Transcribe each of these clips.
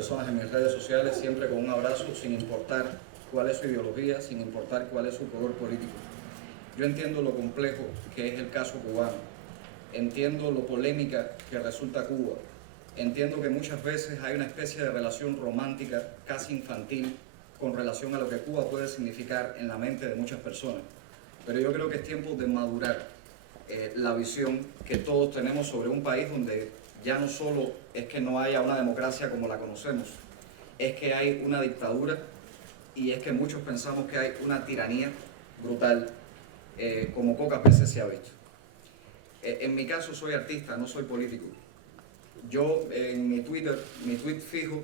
personas en mis redes sociales, siempre con un abrazo, sin importar cuál es su ideología, sin importar cuál es su color político. Yo entiendo lo complejo que es el caso cubano, entiendo lo polémica que resulta Cuba, entiendo que muchas veces hay una especie de relación romántica, casi infantil, con relación a lo que Cuba puede significar en la mente de muchas personas. Pero yo creo que es tiempo de madurar la visión que todos tenemos sobre un país donde ya no solo es que no haya una democracia como la conocemos, es que hay una dictadura y es que muchos pensamos que hay una tiranía brutal, como pocas veces se ha visto. En mi caso soy artista, no soy político. Yo en mi Twitter, mi tweet fijo,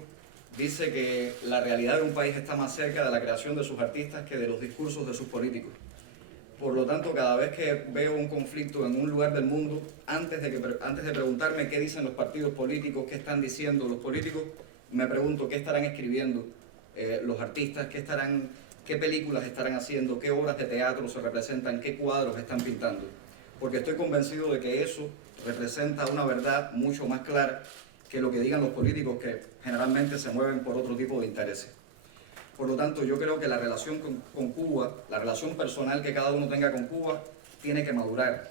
dice que la realidad de un país está más cerca de la creación de sus artistas que de los discursos de sus políticos. Por lo tanto, cada vez que veo un conflicto en un lugar del mundo, antes de preguntarme qué dicen los partidos políticos, qué están diciendo los políticos, me pregunto qué estarán escribiendo los artistas, qué películas estarán haciendo, qué obras de teatro se representan, qué cuadros están pintando. Porque estoy convencido de que eso representa una verdad mucho más clara que lo que digan los políticos, que generalmente se mueven por otro tipo de intereses. Por lo tanto, yo creo que la relación con Cuba, la relación personal que cada uno tenga con Cuba, tiene que madurar.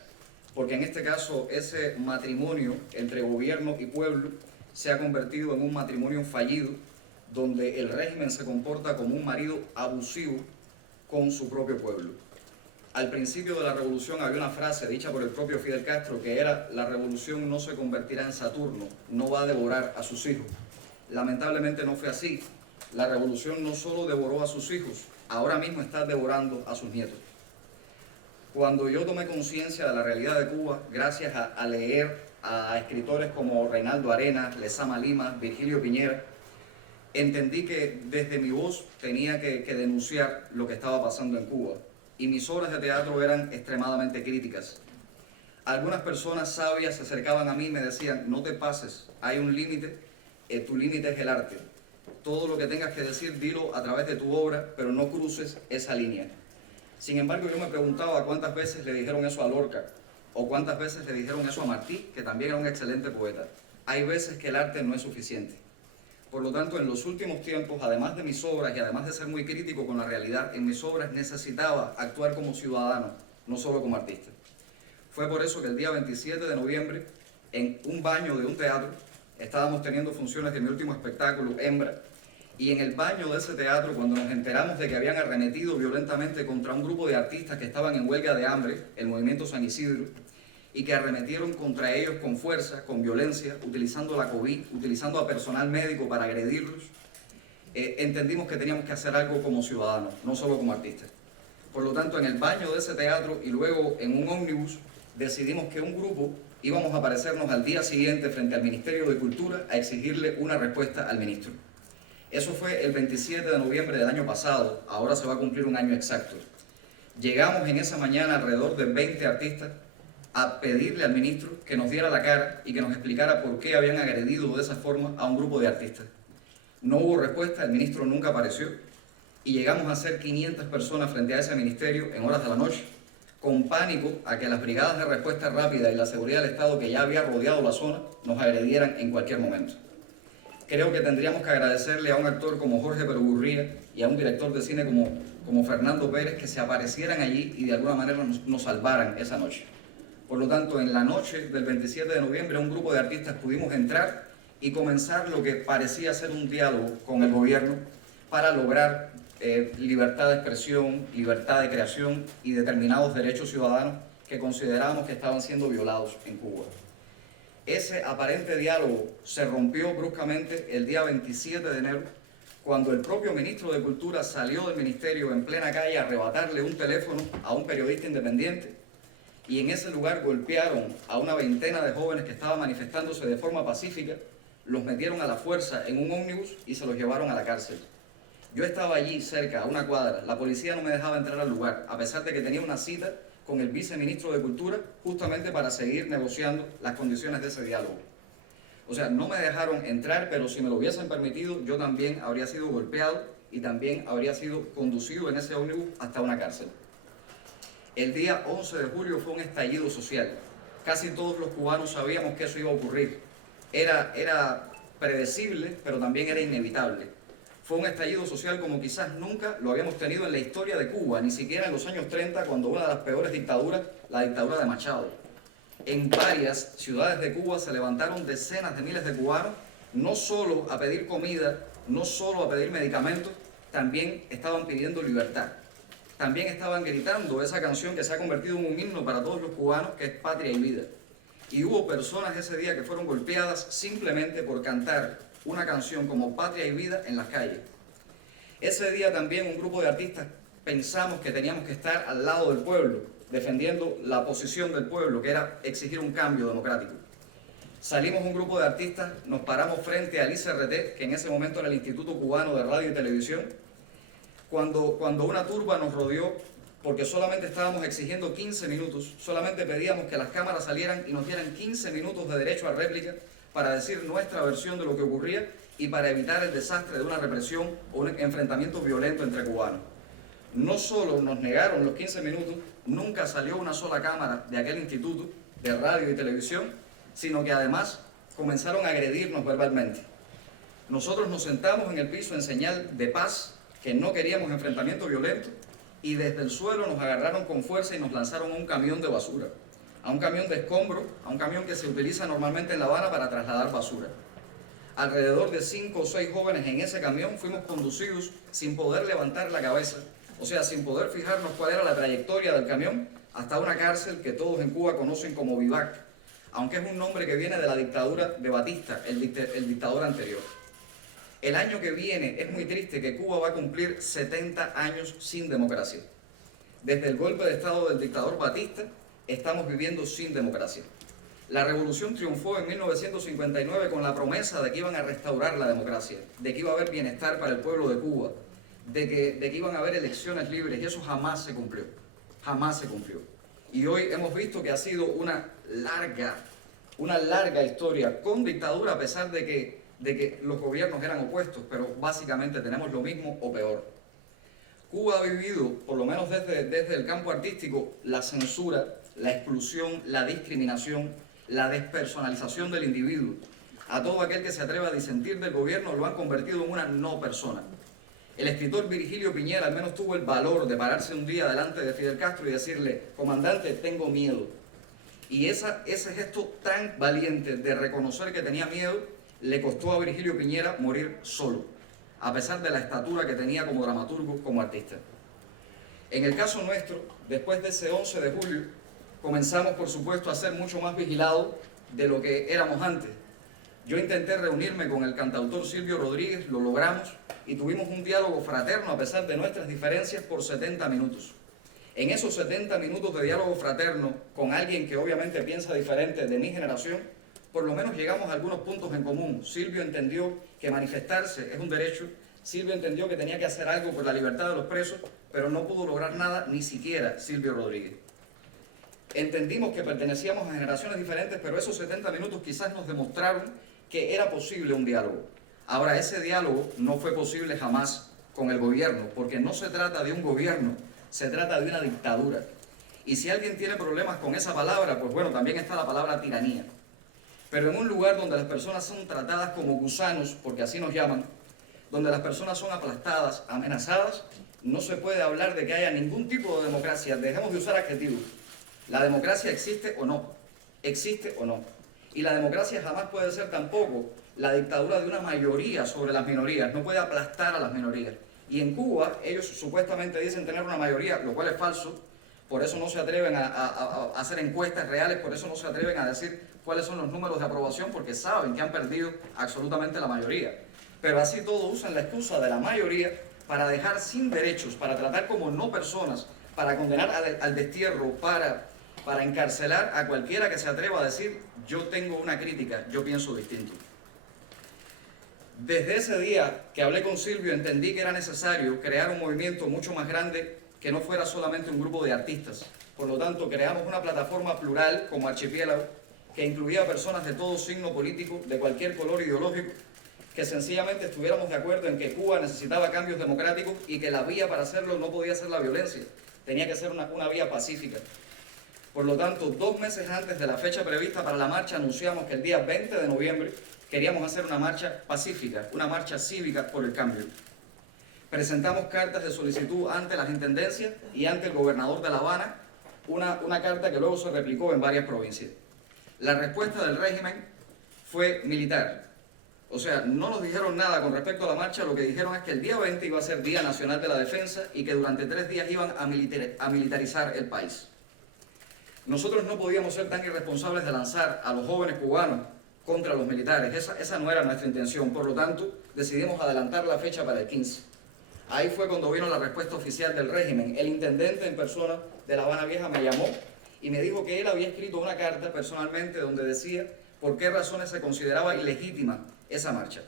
Porque en este caso, ese matrimonio entre gobierno y pueblo se ha convertido en un matrimonio fallido, donde el régimen se comporta como un marido abusivo con su propio pueblo. Al principio de la revolución había una frase dicha por el propio Fidel Castro que era: la revolución no se convertirá en Saturno, no va a devorar a sus hijos. Lamentablemente no fue así. La revolución no solo devoró a sus hijos, ahora mismo está devorando a sus nietos. Cuando yo tomé conciencia de la realidad de Cuba, gracias a leer a escritores como Reinaldo Arenas, Lezama Lima, Virgilio Piñera, entendí que desde mi voz tenía que denunciar lo que estaba pasando en Cuba. Y mis obras de teatro eran extremadamente críticas. Algunas personas sabias se acercaban a mí y me decían: no te pases, hay un límite, tu límite es el arte. Todo lo que tengas que decir, dilo a través de tu obra, pero no cruces esa línea. Sin embargo, yo me preguntaba cuántas veces le dijeron eso a Lorca, o cuántas veces le dijeron eso a Martí, que también era un excelente poeta. Hay veces que el arte no es suficiente. Por lo tanto, en los últimos tiempos, además de mis obras y además de ser muy crítico con la realidad, en mis obras necesitaba actuar como ciudadano, no solo como artista. Fue por eso que el día 27 de noviembre, en un baño de un teatro, estábamos teniendo funciones de mi último espectáculo, Hembra, y en el baño de ese teatro, cuando nos enteramos de que habían arremetido violentamente contra un grupo de artistas que estaban en huelga de hambre, el Movimiento San Isidro, y que arremetieron contra ellos con fuerza, con violencia, utilizando la COVID, utilizando a personal médico para agredirlos, entendimos que teníamos que hacer algo como ciudadanos, no solo como artistas. Por lo tanto, en el baño de ese teatro y luego en un ómnibus, decidimos que un grupo íbamos a aparecernos al día siguiente frente al Ministerio de Cultura a exigirle una respuesta al ministro. Eso fue el 27 de noviembre del año pasado, ahora se va a cumplir un año exacto. Llegamos en esa mañana alrededor de 20 artistas a pedirle al ministro que nos diera la cara y que nos explicara por qué habían agredido de esa forma a un grupo de artistas. No hubo respuesta, el ministro nunca apareció y llegamos a ser 500 personas frente a ese ministerio en horas de la noche, con pánico a que las brigadas de respuesta rápida y la seguridad del Estado que ya había rodeado la zona nos agredieran en cualquier momento. Creo que tendríamos que agradecerle a un actor como Jorge Perugurría y a un director de cine como Fernando Pérez que se aparecieran allí y de alguna manera nos salvaran esa noche. Por lo tanto, en la noche del 27 de noviembre, un grupo de artistas pudimos entrar y comenzar lo que parecía ser un diálogo con el gobierno para lograr libertad de expresión, libertad de creación y determinados derechos ciudadanos que considerábamos que estaban siendo violados en Cuba. Ese aparente diálogo se rompió bruscamente el día 27 de enero, cuando el propio ministro de Cultura salió del ministerio en plena calle a arrebatarle un teléfono a un periodista independiente, y en ese lugar golpearon a una veintena de jóvenes que estaban manifestándose de forma pacífica, los metieron a la fuerza en un ómnibus y se los llevaron a la cárcel. Yo estaba allí cerca, a una cuadra, la policía no me dejaba entrar al lugar, a pesar de que tenía una cita con el viceministro de Cultura, justamente para seguir negociando las condiciones de ese diálogo. O sea, no me dejaron entrar, pero si me lo hubiesen permitido, yo también habría sido golpeado y también habría sido conducido en ese ómnibus hasta una cárcel. El día 11 de julio fue un estallido social. Casi todos los cubanos sabíamos que eso iba a ocurrir. Era predecible, pero también era inevitable. Fue un estallido social como quizás nunca lo habíamos tenido en la historia de Cuba, ni siquiera en los años 30, cuando una de las peores dictaduras, la dictadura de Machado. En varias ciudades de Cuba se levantaron decenas de miles de cubanos, no solo a pedir comida, no solo a pedir medicamentos, también estaban pidiendo libertad. También estaban gritando esa canción que se ha convertido en un himno para todos los cubanos, que es Patria y Vida. Y hubo personas ese día que fueron golpeadas simplemente por cantar una canción como Patria y Vida en las calles. Ese día también un grupo de artistas pensamos que teníamos que estar al lado del pueblo, defendiendo la posición del pueblo, que era exigir un cambio democrático. Salimos un grupo de artistas, nos paramos frente al ICRT, que en ese momento era el Instituto Cubano de Radio y Televisión, cuando una turba nos rodeó, porque solamente estábamos exigiendo 15 minutos, solamente pedíamos que las cámaras salieran y nos dieran 15 minutos de derecho a réplica para decir nuestra versión de lo que ocurría y para evitar el desastre de una represión o un enfrentamiento violento entre cubanos. No solo nos negaron los 15 minutos, nunca salió una sola cámara de aquel instituto de radio y televisión, sino que además comenzaron a agredirnos verbalmente. Nosotros nos sentamos en el piso en señal de paz, que no queríamos enfrentamiento violento, y desde el suelo nos agarraron con fuerza y nos lanzaron a un camión de basura, a un camión de escombro, a un camión que se utiliza normalmente en La Habana para trasladar basura. Alrededor de 5 o 6 jóvenes en ese camión fuimos conducidos sin poder levantar la cabeza, o sea, sin poder fijarnos cuál era la trayectoria del camión, hasta una cárcel que todos en Cuba conocen como Vivac, aunque es un nombre que viene de la dictadura de Batista, el dictador anterior. El año que viene es muy triste que Cuba va a cumplir 70 años sin democracia. Desde el golpe de Estado del dictador Batista, estamos viviendo sin democracia. La revolución triunfó en 1959 con la promesa de que iban a restaurar la democracia, de que iba a haber bienestar para el pueblo de Cuba, de que iban a haber elecciones libres, y eso jamás se cumplió. Jamás se cumplió. Y hoy hemos visto que ha sido una larga historia con dictadura, a pesar de que los gobiernos eran opuestos, pero básicamente tenemos lo mismo o peor. Cuba ha vivido, por lo menos desde el campo artístico, la censura, la exclusión, la discriminación, la despersonalización del individuo. A todo aquel que se atreva a disentir del gobierno lo han convertido en una no persona. El escritor Virgilio Piñera al menos tuvo el valor de pararse un día delante de Fidel Castro y decirle: comandante, tengo miedo. Y ese gesto tan valiente de reconocer que tenía miedo le costó a Virgilio Piñera morir solo, a pesar de la estatura que tenía como dramaturgo, como artista. En el caso nuestro, después de ese 11 de julio, comenzamos por supuesto a ser mucho más vigilados de lo que éramos antes. Yo intenté reunirme con el cantautor Silvio Rodríguez, lo logramos, y tuvimos un diálogo fraterno a pesar de nuestras diferencias por 70 minutos. En esos 70 minutos de diálogo fraterno con alguien que obviamente piensa diferente de mi generación, por lo menos llegamos a algunos puntos en común. Silvio entendió que manifestarse es un derecho, Silvio entendió que tenía que hacer algo por la libertad de los presos, pero no pudo lograr nada, ni siquiera Silvio Rodríguez. Entendimos que pertenecíamos a generaciones diferentes, pero esos 70 minutos quizás nos demostraron que era posible un diálogo. Ahora, ese diálogo no fue posible jamás con el gobierno, porque no se trata de un gobierno, se trata de una dictadura. Y si alguien tiene problemas con esa palabra, pues bueno, también está la palabra tiranía. Pero en un lugar donde las personas son tratadas como gusanos, porque así nos llaman, donde las personas son aplastadas, amenazadas, no se puede hablar de que haya ningún tipo de democracia. Dejemos de usar adjetivos. La democracia existe o no. Existe o no. Y la democracia jamás puede ser tampoco la dictadura de una mayoría sobre las minorías. No puede aplastar a las minorías. Y en Cuba ellos supuestamente dicen tener una mayoría, lo cual es falso. Por eso no se atreven a hacer encuestas reales, por eso no se atreven a decir cuáles son los números de aprobación, porque saben que han perdido absolutamente la mayoría. Pero así todo usan la excusa de la mayoría para dejar sin derechos, para tratar como no personas, para condenar al destierro, para encarcelar a cualquiera que se atreva a decir: yo tengo una crítica, yo pienso distinto. Desde ese día que hablé con Silvio, entendí que era necesario crear un movimiento mucho más grande, que no fuera solamente un grupo de artistas. Por lo tanto, creamos una plataforma plural como Archipiélago, que incluía a personas de todo signo político, de cualquier color ideológico, que sencillamente estuviéramos de acuerdo en que Cuba necesitaba cambios democráticos y que la vía para hacerlo no podía ser la violencia, tenía que ser una vía pacífica. Por lo tanto, 2 meses antes de la fecha prevista para la marcha, anunciamos que el día 20 de noviembre queríamos hacer una marcha pacífica, una marcha cívica por el cambio. Presentamos cartas de solicitud ante las intendencias y ante el gobernador de La Habana, una carta que luego se replicó en varias provincias. La respuesta del régimen fue militar. O sea, no nos dijeron nada con respecto a la marcha, lo que dijeron es que el día 20 iba a ser Día Nacional de la Defensa y que durante 3 días iban a militarizar el país. Nosotros no podíamos ser tan irresponsables de lanzar a los jóvenes cubanos contra los militares. Esa no era nuestra intención, por lo tanto, decidimos adelantar la fecha para el 15. Ahí fue cuando vino la respuesta oficial del régimen. El intendente en persona de La Habana Vieja me llamó y me dijo que él había escrito una carta personalmente donde decía por qué razones se consideraba ilegítima esa marcha.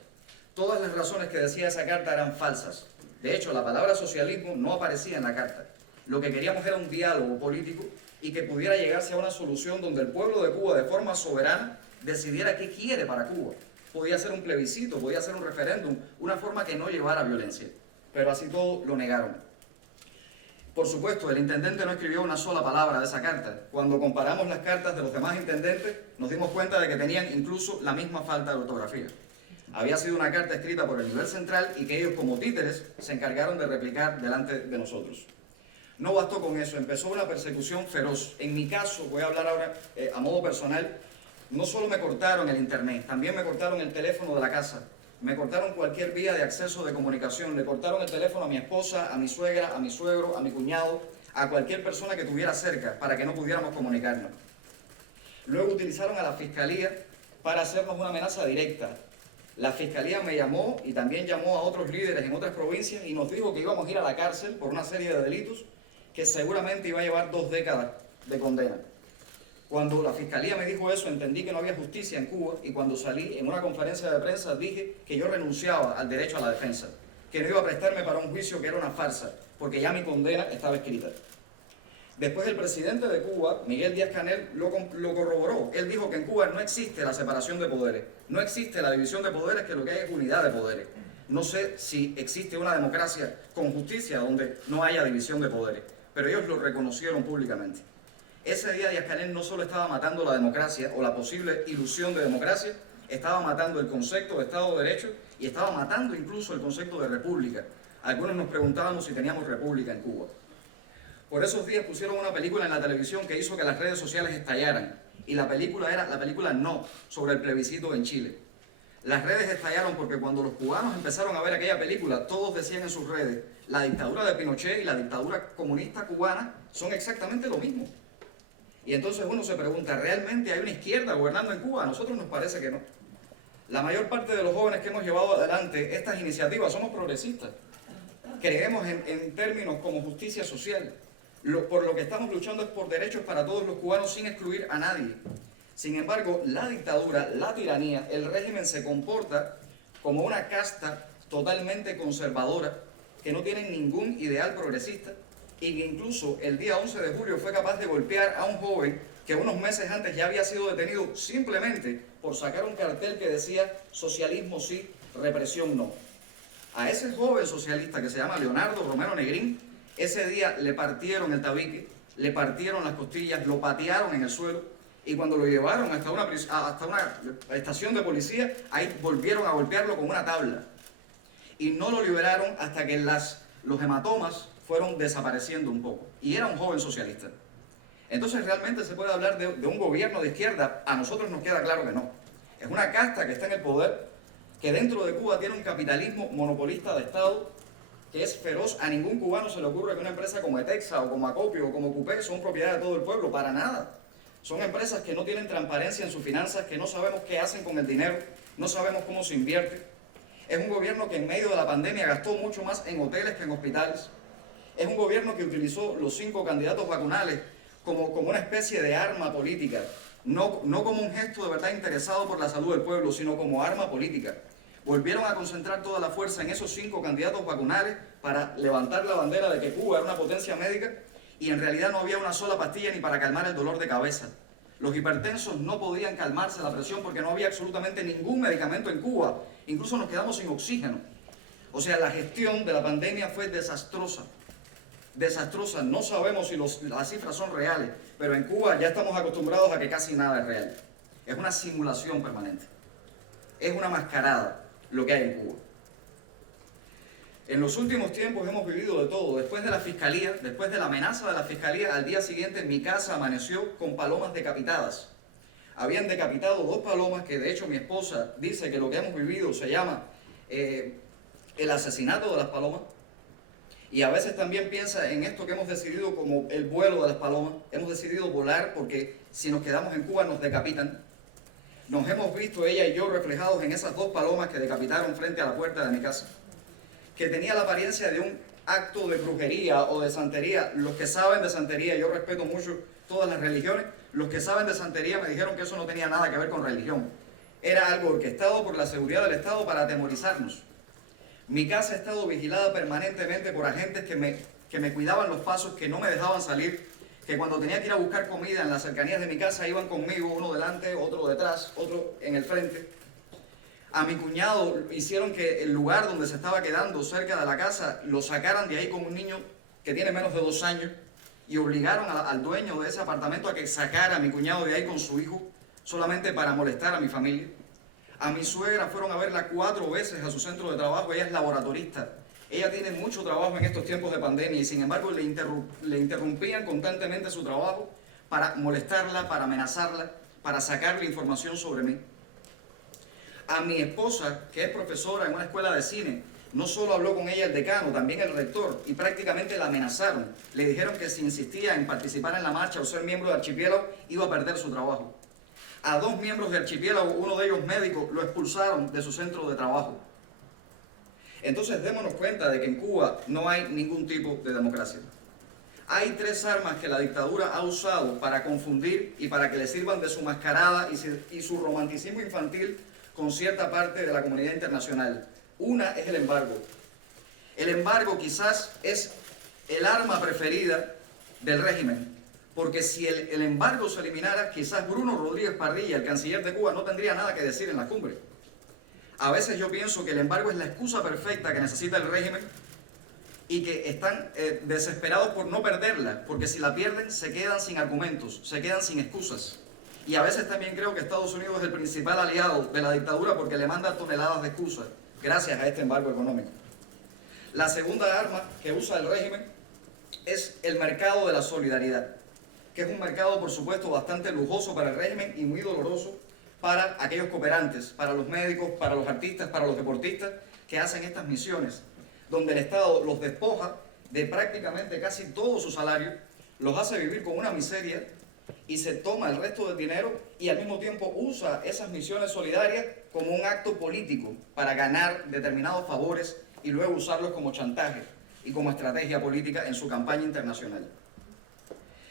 Todas las razones que decía esa carta eran falsas. De hecho, la palabra socialismo no aparecía en la carta. Lo que queríamos era un diálogo político y que pudiera llegarse a una solución donde el pueblo de Cuba, de forma soberana, decidiera qué quiere para Cuba. Podía ser un plebiscito, podía ser un referéndum, una forma que no llevara a violencia. Pero así todo lo negaron. Por supuesto, el intendente no escribió una sola palabra de esa carta. Cuando comparamos las cartas de los demás intendentes, nos dimos cuenta de que tenían incluso la misma falta de ortografía. Había sido una carta escrita por el nivel central y que ellos, como títeres, se encargaron de replicar delante de nosotros. No bastó con eso, empezó una persecución feroz. En mi caso, voy a hablar ahora a modo personal, no solo me cortaron el internet, también me cortaron el teléfono de la casa. Me cortaron cualquier vía de acceso de comunicación, le cortaron el teléfono a mi esposa, a mi suegra, a mi suegro, a mi cuñado, a cualquier persona que tuviera cerca para que no pudiéramos comunicarnos. Luego utilizaron a la fiscalía para hacernos una amenaza directa. La fiscalía me llamó y también llamó a otros líderes en otras provincias y nos dijo que íbamos a ir a la cárcel por una serie de delitos que seguramente iba a llevar 2 décadas de condena. Cuando la fiscalía me dijo eso, entendí que no había justicia en Cuba y cuando salí en una conferencia de prensa dije que yo renunciaba al derecho a la defensa, que no iba a prestarme para un juicio que era una farsa, porque ya mi condena estaba escrita. Después el presidente de Cuba, Miguel Díaz-Canel, lo corroboró. Él dijo que en Cuba no existe la separación de poderes, no existe la división de poderes, que lo que hay es unidad de poderes. No sé si existe una democracia con justicia donde no haya división de poderes, pero ellos lo reconocieron públicamente. Ese día Díaz-Canel no solo estaba matando la democracia o la posible ilusión de democracia, estaba matando el concepto de Estado de Derecho y estaba matando incluso el concepto de república. Algunos nos preguntábamos si teníamos república en Cuba. Por esos días pusieron una película en la televisión que hizo que las redes sociales estallaran. Y la película era la película No, sobre el plebiscito en Chile. Las redes estallaron porque cuando los cubanos empezaron a ver aquella película, todos decían en sus redes, la dictadura de Pinochet y la dictadura comunista cubana son exactamente lo mismo. Y entonces uno se pregunta, ¿realmente hay una izquierda gobernando en Cuba? A nosotros nos parece que no. La mayor parte de los jóvenes que hemos llevado adelante estas iniciativas somos progresistas. Creemos en términos como justicia social. Por lo que estamos luchando es por derechos para todos los cubanos sin excluir a nadie. Sin embargo, la dictadura, la tiranía, el régimen se comporta como una casta totalmente conservadora que no tiene ningún ideal progresista y que incluso el día 11 de julio fue capaz de golpear a un joven que unos meses antes ya había sido detenido simplemente por sacar un cartel que decía socialismo sí, represión no. A ese joven socialista que se llama Leonardo Romero Negrín, ese día le partieron el tabique, le partieron las costillas, lo patearon en el suelo y cuando lo llevaron hasta una estación de policía, ahí volvieron a golpearlo con una tabla. Y no lo liberaron hasta que los hematomas fueron desapareciendo un poco. Y era un joven socialista. Entonces, ¿realmente se puede hablar de un gobierno de izquierda? A nosotros nos queda claro que no. Es una casta que está en el poder, que dentro de Cuba tiene un capitalismo monopolista de Estado, que es feroz. A ningún cubano se le ocurre que una empresa como Etexa o como Acopio o como Cupé son propiedad de todo el pueblo, para nada. Son empresas que no tienen transparencia en sus finanzas, que no sabemos qué hacen con el dinero, no sabemos cómo se invierte. Es un gobierno que en medio de la pandemia gastó mucho más en hoteles que en hospitales. Es un gobierno que utilizó los 5 candidatos vacunales como una especie de arma política, no como un gesto de verdad interesado por la salud del pueblo, sino como arma política. Volvieron a concentrar toda la fuerza en esos 5 candidatos vacunales para levantar la bandera de que Cuba era una potencia médica y en realidad no había una sola pastilla ni para calmar el dolor de cabeza. Los hipertensos no podían calmarse la presión porque no había absolutamente ningún medicamento en Cuba. Incluso nos quedamos sin oxígeno. O sea, la gestión de la pandemia fue desastrosa. Desastrosa. No sabemos si las cifras son reales, pero en Cuba ya estamos acostumbrados a que casi nada es real. Es una simulación permanente. Es una mascarada lo que hay en Cuba. En los últimos tiempos hemos vivido de todo. Después de la fiscalía, después de la amenaza de la fiscalía, al día siguiente mi casa amaneció con palomas decapitadas. Habían decapitado 2 palomas que de hecho mi esposa dice que lo que hemos vivido se llama el asesinato de las palomas. Y a veces también piensa en esto que hemos decidido como el vuelo de las palomas. Hemos decidido volar porque si nos quedamos en Cuba nos decapitan. Nos hemos visto ella y yo reflejados en esas 2 palomas que decapitaron frente a la puerta de mi casa, que tenía la apariencia de un acto de brujería o de santería. Los que saben de santería, yo respeto mucho todas las religiones, los que saben de santería me dijeron que eso no tenía nada que ver con religión. Era algo orquestado por la seguridad del Estado para atemorizarnos. Mi casa ha estado vigilada permanentemente por agentes que me cuidaban los pasos, que no me dejaban salir, que cuando tenía que ir a buscar comida en las cercanías de mi casa iban conmigo, uno delante, otro detrás, otro en el frente. A mi cuñado hicieron que el lugar donde se estaba quedando cerca de la casa lo sacaran de ahí con un niño que tiene menos de 2 años y obligaron al dueño de ese apartamento a que sacara a mi cuñado de ahí con su hijo solamente para molestar a mi familia. A mi suegra fueron a verla 4 veces a su centro de trabajo. Ella es laboratorista. Ella tiene mucho trabajo en estos tiempos de pandemia y sin embargo le interrumpían constantemente su trabajo para molestarla, para amenazarla, para sacarle información sobre mí. A mi esposa, que es profesora en una escuela de cine, no solo habló con ella el decano, también el rector, y prácticamente la amenazaron. Le dijeron que si insistía en participar en la marcha o ser miembro de Archipiélago, iba a perder su trabajo. A 2 miembros de Archipiélago, uno de ellos médico, lo expulsaron de su centro de trabajo. Entonces démonos cuenta de que en Cuba no hay ningún tipo de democracia. Hay 3 armas que la dictadura ha usado para confundir y para que le sirvan de su mascarada y su romanticismo infantil con cierta parte de la comunidad internacional. Una es el embargo. El embargo quizás es el arma preferida del régimen, porque si el embargo se eliminara, quizás Bruno Rodríguez Parrilla, el canciller de Cuba, no tendría nada que decir en la cumbre. A veces yo pienso que el embargo es la excusa perfecta que necesita el régimen y que están desesperados por no perderla, porque si la pierden se quedan sin argumentos, se quedan sin excusas. Y a veces también creo que Estados Unidos es el principal aliado de la dictadura porque le manda toneladas de excusas gracias a este embargo económico. La segunda arma que usa el régimen es el mercado de la solidaridad, que es un mercado, por supuesto, bastante lujoso para el régimen y muy doloroso para aquellos cooperantes, para los médicos, para los artistas, para los deportistas que hacen estas misiones, donde el Estado los despoja de prácticamente casi todo su salario, los hace vivir con una miseria y se toma el resto del dinero y al mismo tiempo usa esas misiones solidarias como un acto político para ganar determinados favores y luego usarlos como chantaje y como estrategia política en su campaña internacional.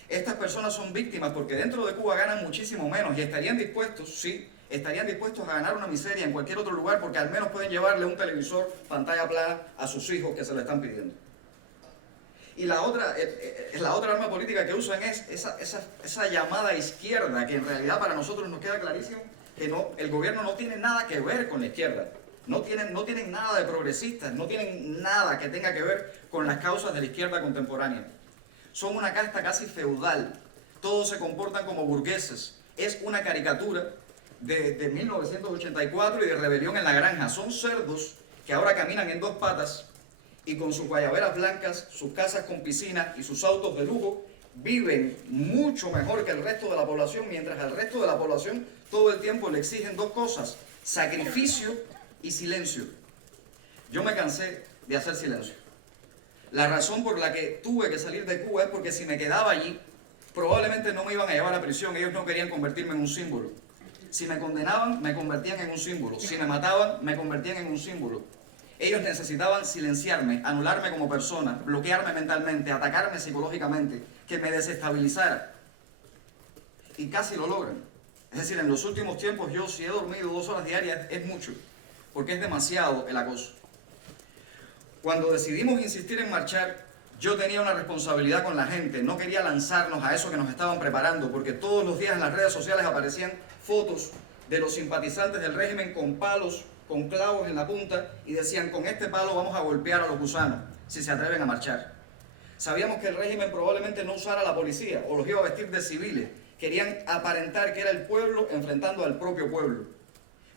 Estas personas son víctimas porque dentro de Cuba ganan muchísimo menos y estarían dispuestos, sí, estarían dispuestos a ganar una miseria en cualquier otro lugar porque al menos pueden llevarle un televisor, pantalla plana a sus hijos que se lo están pidiendo. Y la otra arma política que usan es esa llamada izquierda, que en realidad para nosotros nos queda clarísimo que el gobierno no tiene nada que ver con la izquierda. No tienen nada de progresistas, no tienen nada que tenga que ver con las causas de la izquierda contemporánea. Son una casta casi feudal, todos se comportan como burgueses. Es una caricatura de 1984 y de Rebelión en la Granja. Son cerdos que ahora caminan en 2 patas y con sus guayaberas blancas, sus casas con piscina y sus autos de lujo, viven mucho mejor que el resto de la población, mientras al resto de la población todo el tiempo le exigen 2 cosas, sacrificio y silencio. Yo me cansé de hacer silencio. La razón por la que tuve que salir de Cuba es porque si me quedaba allí, probablemente no me iban a llevar a prisión. Ellos no querían convertirme en un símbolo. Si me condenaban, me convertían en un símbolo. Si me mataban, me convertían en un símbolo. Ellos necesitaban silenciarme, anularme como persona, bloquearme mentalmente, atacarme psicológicamente, que me desestabilizara. Y casi lo logran. Es decir, en los últimos tiempos yo, si he dormido 2 horas diarias, es mucho, porque es demasiado el acoso. Cuando decidimos insistir en marchar, yo tenía una responsabilidad con la gente. No quería lanzarnos a eso que nos estaban preparando, porque todos los días en las redes sociales aparecían fotos de los simpatizantes del régimen con palos, con clavos en la punta, y decían, con este palo vamos a golpear a los gusanos, si se atreven a marchar. Sabíamos que el régimen probablemente no usara a la policía, o los iba a vestir de civiles. Querían aparentar que era el pueblo enfrentando al propio pueblo.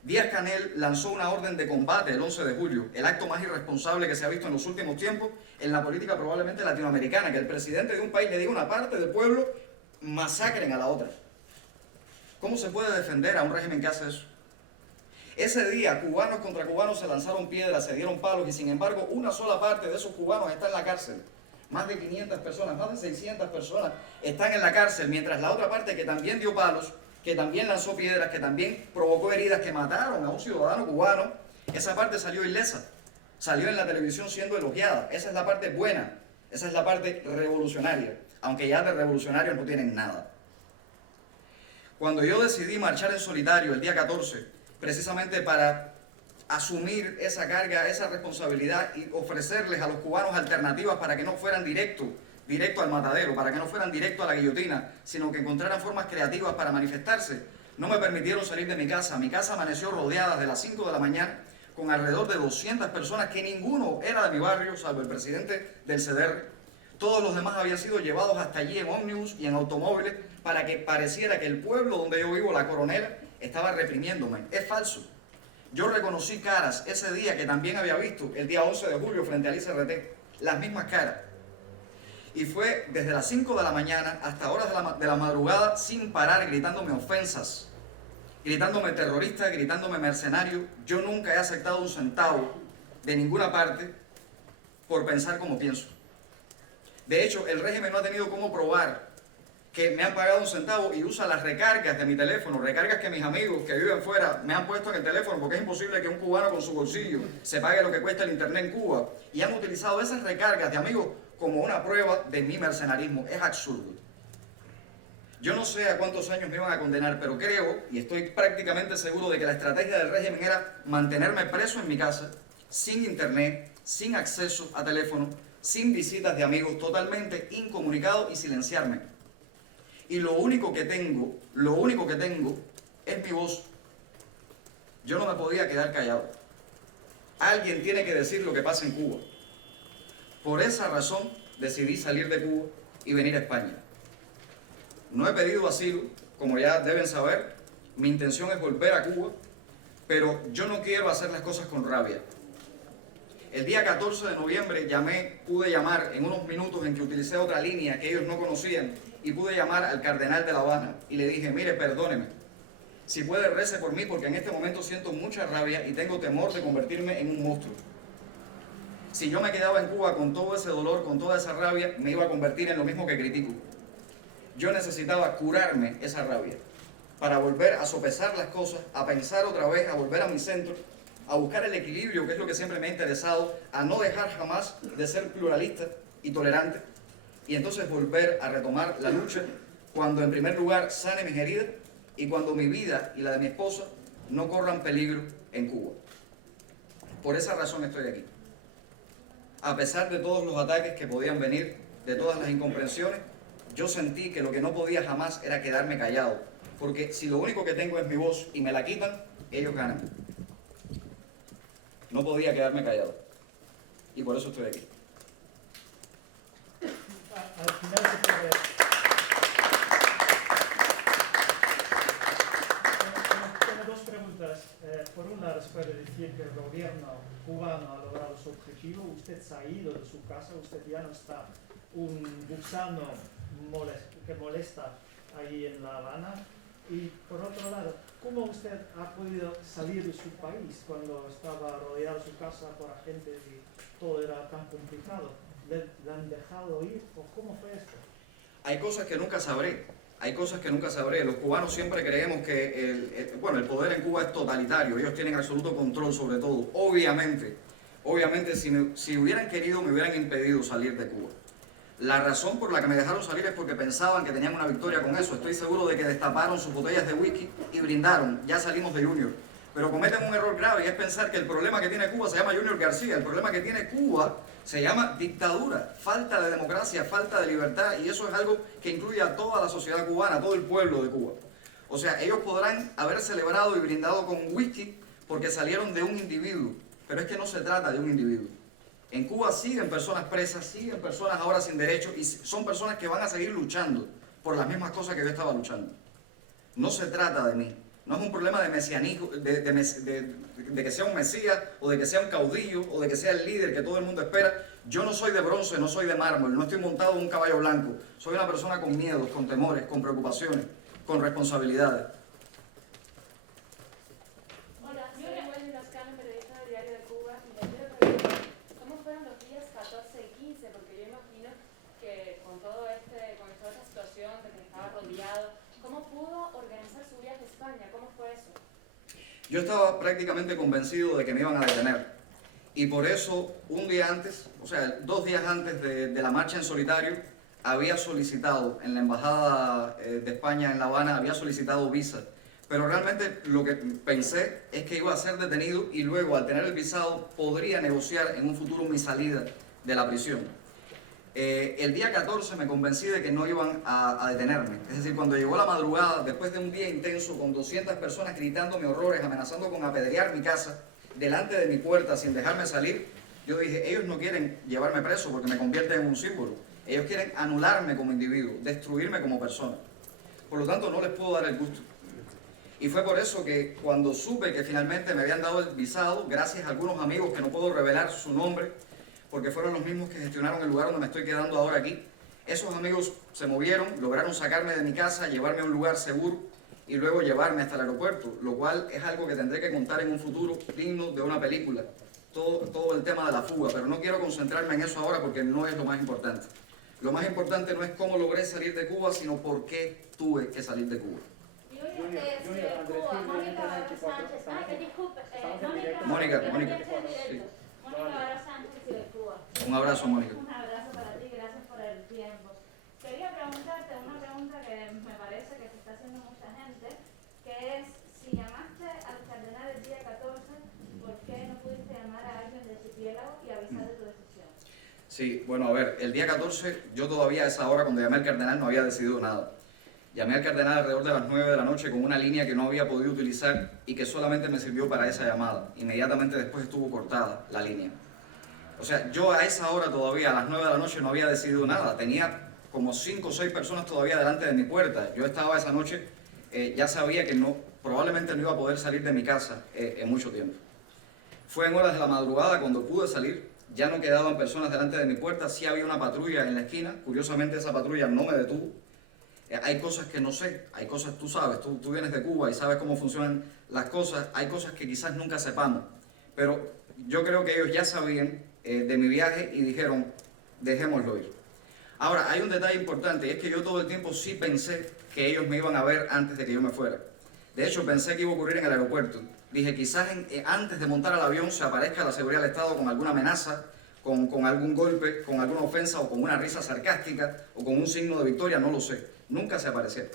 Díaz-Canel lanzó una orden de combate el 11 de julio, el acto más irresponsable que se ha visto en los últimos tiempos en la política probablemente latinoamericana, que el presidente de un país le diga a una parte del pueblo, masacren a la otra. ¿Cómo se puede defender a un régimen que hace eso? Ese día, cubanos contra cubanos se lanzaron piedras, se dieron palos y sin embargo una sola parte de esos cubanos está en la cárcel. Más de 500 personas, más de 600 personas están en la cárcel, mientras la otra parte que también dio palos, que también lanzó piedras, que también provocó heridas, que mataron a un ciudadano cubano, esa parte salió ilesa, salió en la televisión siendo elogiada. Esa es la parte buena, esa es la parte revolucionaria, aunque ya de revolucionarios no tienen nada. Cuando yo decidí marchar en solitario el día 14, precisamente para asumir esa carga, esa responsabilidad y ofrecerles a los cubanos alternativas para que no fueran directo al matadero, para que no fueran directo a la guillotina, sino que encontraran formas creativas para manifestarse, no me permitieron salir de mi casa. Mi casa amaneció rodeada de las 5 de la mañana con alrededor de 200 personas que ninguno era de mi barrio, salvo el presidente del CDR. Todos los demás habían sido llevados hasta allí en ómnibus y en automóviles para que pareciera que el pueblo donde yo vivo, La Coronela, estaba reprimiéndome. Es falso. Yo reconocí caras ese día que también había visto el día 11 de julio frente al ICRT, las mismas caras. Y fue desde las 5 de la mañana hasta horas de la madrugada sin parar gritándome ofensas, gritándome terrorista, gritándome mercenario. Yo nunca he aceptado un centavo de ninguna parte por pensar como pienso. De hecho, el régimen no ha tenido cómo probar que me han pagado un centavo y usa las recargas de mi teléfono, recargas que mis amigos que viven fuera me han puesto en el teléfono, porque es imposible que un cubano con su bolsillo se pague lo que cuesta el internet en Cuba, y han utilizado esas recargas de amigos como una prueba de mi mercenarismo. Es absurdo. Yo no sé a cuántos años me iban a condenar, pero creo, y estoy prácticamente seguro de que la estrategia del régimen era mantenerme preso en mi casa, sin internet, sin acceso a teléfono, sin visitas de amigos, totalmente incomunicado y silenciarme. Y lo único que tengo es mi voz. Yo no me podía quedar callado. Alguien tiene que decir lo que pasa en Cuba. Por esa razón decidí salir de Cuba y venir a España. No he pedido asilo, como ya deben saber. Mi intención es volver a Cuba, pero yo no quiero hacer las cosas con rabia. El día 14 de noviembre pude llamar en unos minutos en que utilicé otra línea que ellos no conocían, y pude llamar al cardenal de La Habana y le dije, mire, perdóneme, si puede rece por mí porque en este momento siento mucha rabia y tengo temor de convertirme en un monstruo. Si yo me quedaba en Cuba con todo ese dolor, con toda esa rabia, me iba a convertir en lo mismo que critico. Yo necesitaba curarme esa rabia para volver a sopesar las cosas, a pensar otra vez, a volver a mi centro, a buscar el equilibrio, que es lo que siempre me ha interesado, a no dejar jamás de ser pluralista y tolerante, y entonces volver a retomar la lucha cuando en primer lugar sane mis heridas y cuando mi vida y la de mi esposa no corran peligro en Cuba. Por esa razón estoy aquí. A pesar de todos los ataques que podían venir, de todas las incomprensiones, yo sentí que lo que no podía jamás era quedarme callado, porque si lo único que tengo es mi voz y me la quitan, ellos ganan. No podía quedarme callado y por eso estoy aquí. Al final tengo dos preguntas. Por un lado, se puede decir que el gobierno cubano ha logrado su objetivo. Usted se ha ido de su casa, usted ya no está un gusano que molesta ahí en La Habana. Y por otro lado, ¿cómo usted ha podido salir de su país cuando estaba rodeado su casa por agentes y todo era tan complicado? ¿Le han dejado ir? ¿O cómo fue esto? Hay cosas que nunca sabré. Los cubanos siempre creemos que el poder en Cuba es totalitario. Ellos tienen absoluto control sobre todo. Obviamente, si hubieran querido, me hubieran impedido salir de Cuba. La razón por la que me dejaron salir es porque pensaban que tenían una victoria con eso. Estoy seguro de que destaparon sus botellas de whisky y brindaron. Ya salimos de Junior. Pero cometen un error grave y es pensar que el problema que tiene Cuba se llama Junior García. El problema que tiene Cuba se llama dictadura, falta de democracia, falta de libertad, y eso es algo que incluye a toda la sociedad cubana, a todo el pueblo de Cuba. O sea, ellos podrán haber celebrado y brindado con whisky porque salieron de un individuo, pero es que no se trata de un individuo. En Cuba siguen personas presas, siguen personas ahora sin derechos y son personas que van a seguir luchando por las mismas cosas que yo estaba luchando. No se trata de mí. No es un problema de mesianismo, de que sea un mesías, o de que sea un caudillo, o de que sea el líder que todo el mundo espera. Yo no soy de bronce, no soy de mármol, no estoy montado en un caballo blanco. Soy una persona con miedos, con temores, con preocupaciones, con responsabilidades. Hola, soy Wendy Lascano, periodista del Diario de Cuba, y le quiero preguntar cómo fueron los días 14 y 15, porque yo imagino que con toda esta situación de que estaba rodeado, ¿cómo pudo organizar su viaje a España? ¿Cómo fue eso? Yo estaba prácticamente convencido de que me iban a detener. Y por eso, un día antes, o sea, 2 días antes de la marcha en solitario, había solicitado en la Embajada de España en La Habana, había solicitado visa. Pero realmente lo que pensé es que iba a ser detenido y luego, al tener el visado, podría negociar en un futuro mi salida de la prisión. El día 14 me convencí de que no iban a detenerme. Es decir, cuando llegó la madrugada, después de un día intenso, con 200 personas gritándome horrores, amenazando con apedrear mi casa, delante de mi puerta sin dejarme salir, yo dije, ellos no quieren llevarme preso porque me convierten en un símbolo. Ellos quieren anularme como individuo, destruirme como persona. Por lo tanto, no les puedo dar el gusto. Y fue por eso que cuando supe que finalmente me habían dado el visado, gracias a algunos amigos que no puedo revelar su nombre, porque fueron los mismos que gestionaron el lugar donde me estoy quedando ahora aquí, esos amigos se movieron, lograron sacarme de mi casa, llevarme a un lugar seguro y luego llevarme hasta el aeropuerto, lo cual es algo que tendré que contar en un futuro digno de una película, todo el tema de la fuga, pero no quiero concentrarme en eso ahora porque no es lo más importante. Lo más importante no es cómo logré salir de Cuba, sino por qué tuve que salir de Cuba. Mónica. Sí. Un abrazo, Mónica. Un abrazo para ti, gracias por el tiempo. Quería preguntarte una pregunta que me parece que se está haciendo mucha gente, que es, si llamaste al cardenal el día 14, ¿por qué no pudiste llamar a alguien de Archipiélago y avisar de tu decisión? Sí, bueno, a ver, el día 14, yo todavía a esa hora, cuando llamé al cardenal, no había decidido nada. Llamé al cardenal alrededor de las 9 de la noche con una línea que no había podido utilizar y que solamente me sirvió para esa llamada. Inmediatamente después estuvo cortada la línea. O sea, yo a esa hora todavía, a las 9 de la noche, no había decidido nada. Tenía como 5 o 6 personas todavía delante de mi puerta. Yo estaba esa noche, ya sabía que probablemente no iba a poder salir de mi casa en mucho tiempo. Fue en horas de la madrugada cuando pude salir. Ya no quedaban personas delante de mi puerta, sí había una patrulla en la esquina. Curiosamente esa patrulla no me detuvo. Hay cosas que no sé, hay cosas, tú sabes, tú vienes de Cuba y sabes cómo funcionan las cosas, hay cosas que quizás nunca sepamos, pero yo creo que ellos ya sabían de mi viaje y dijeron, dejémoslo ir. Ahora, hay un detalle importante, y es que yo todo el tiempo sí pensé que ellos me iban a ver antes de que yo me fuera. De hecho, pensé que iba a ocurrir en el aeropuerto. Dije, quizás antes de montar al avión se aparezca la seguridad del Estado con alguna amenaza, con algún golpe, con alguna ofensa o con una risa sarcástica o con un signo de victoria, no lo sé. Nunca se aparecieron.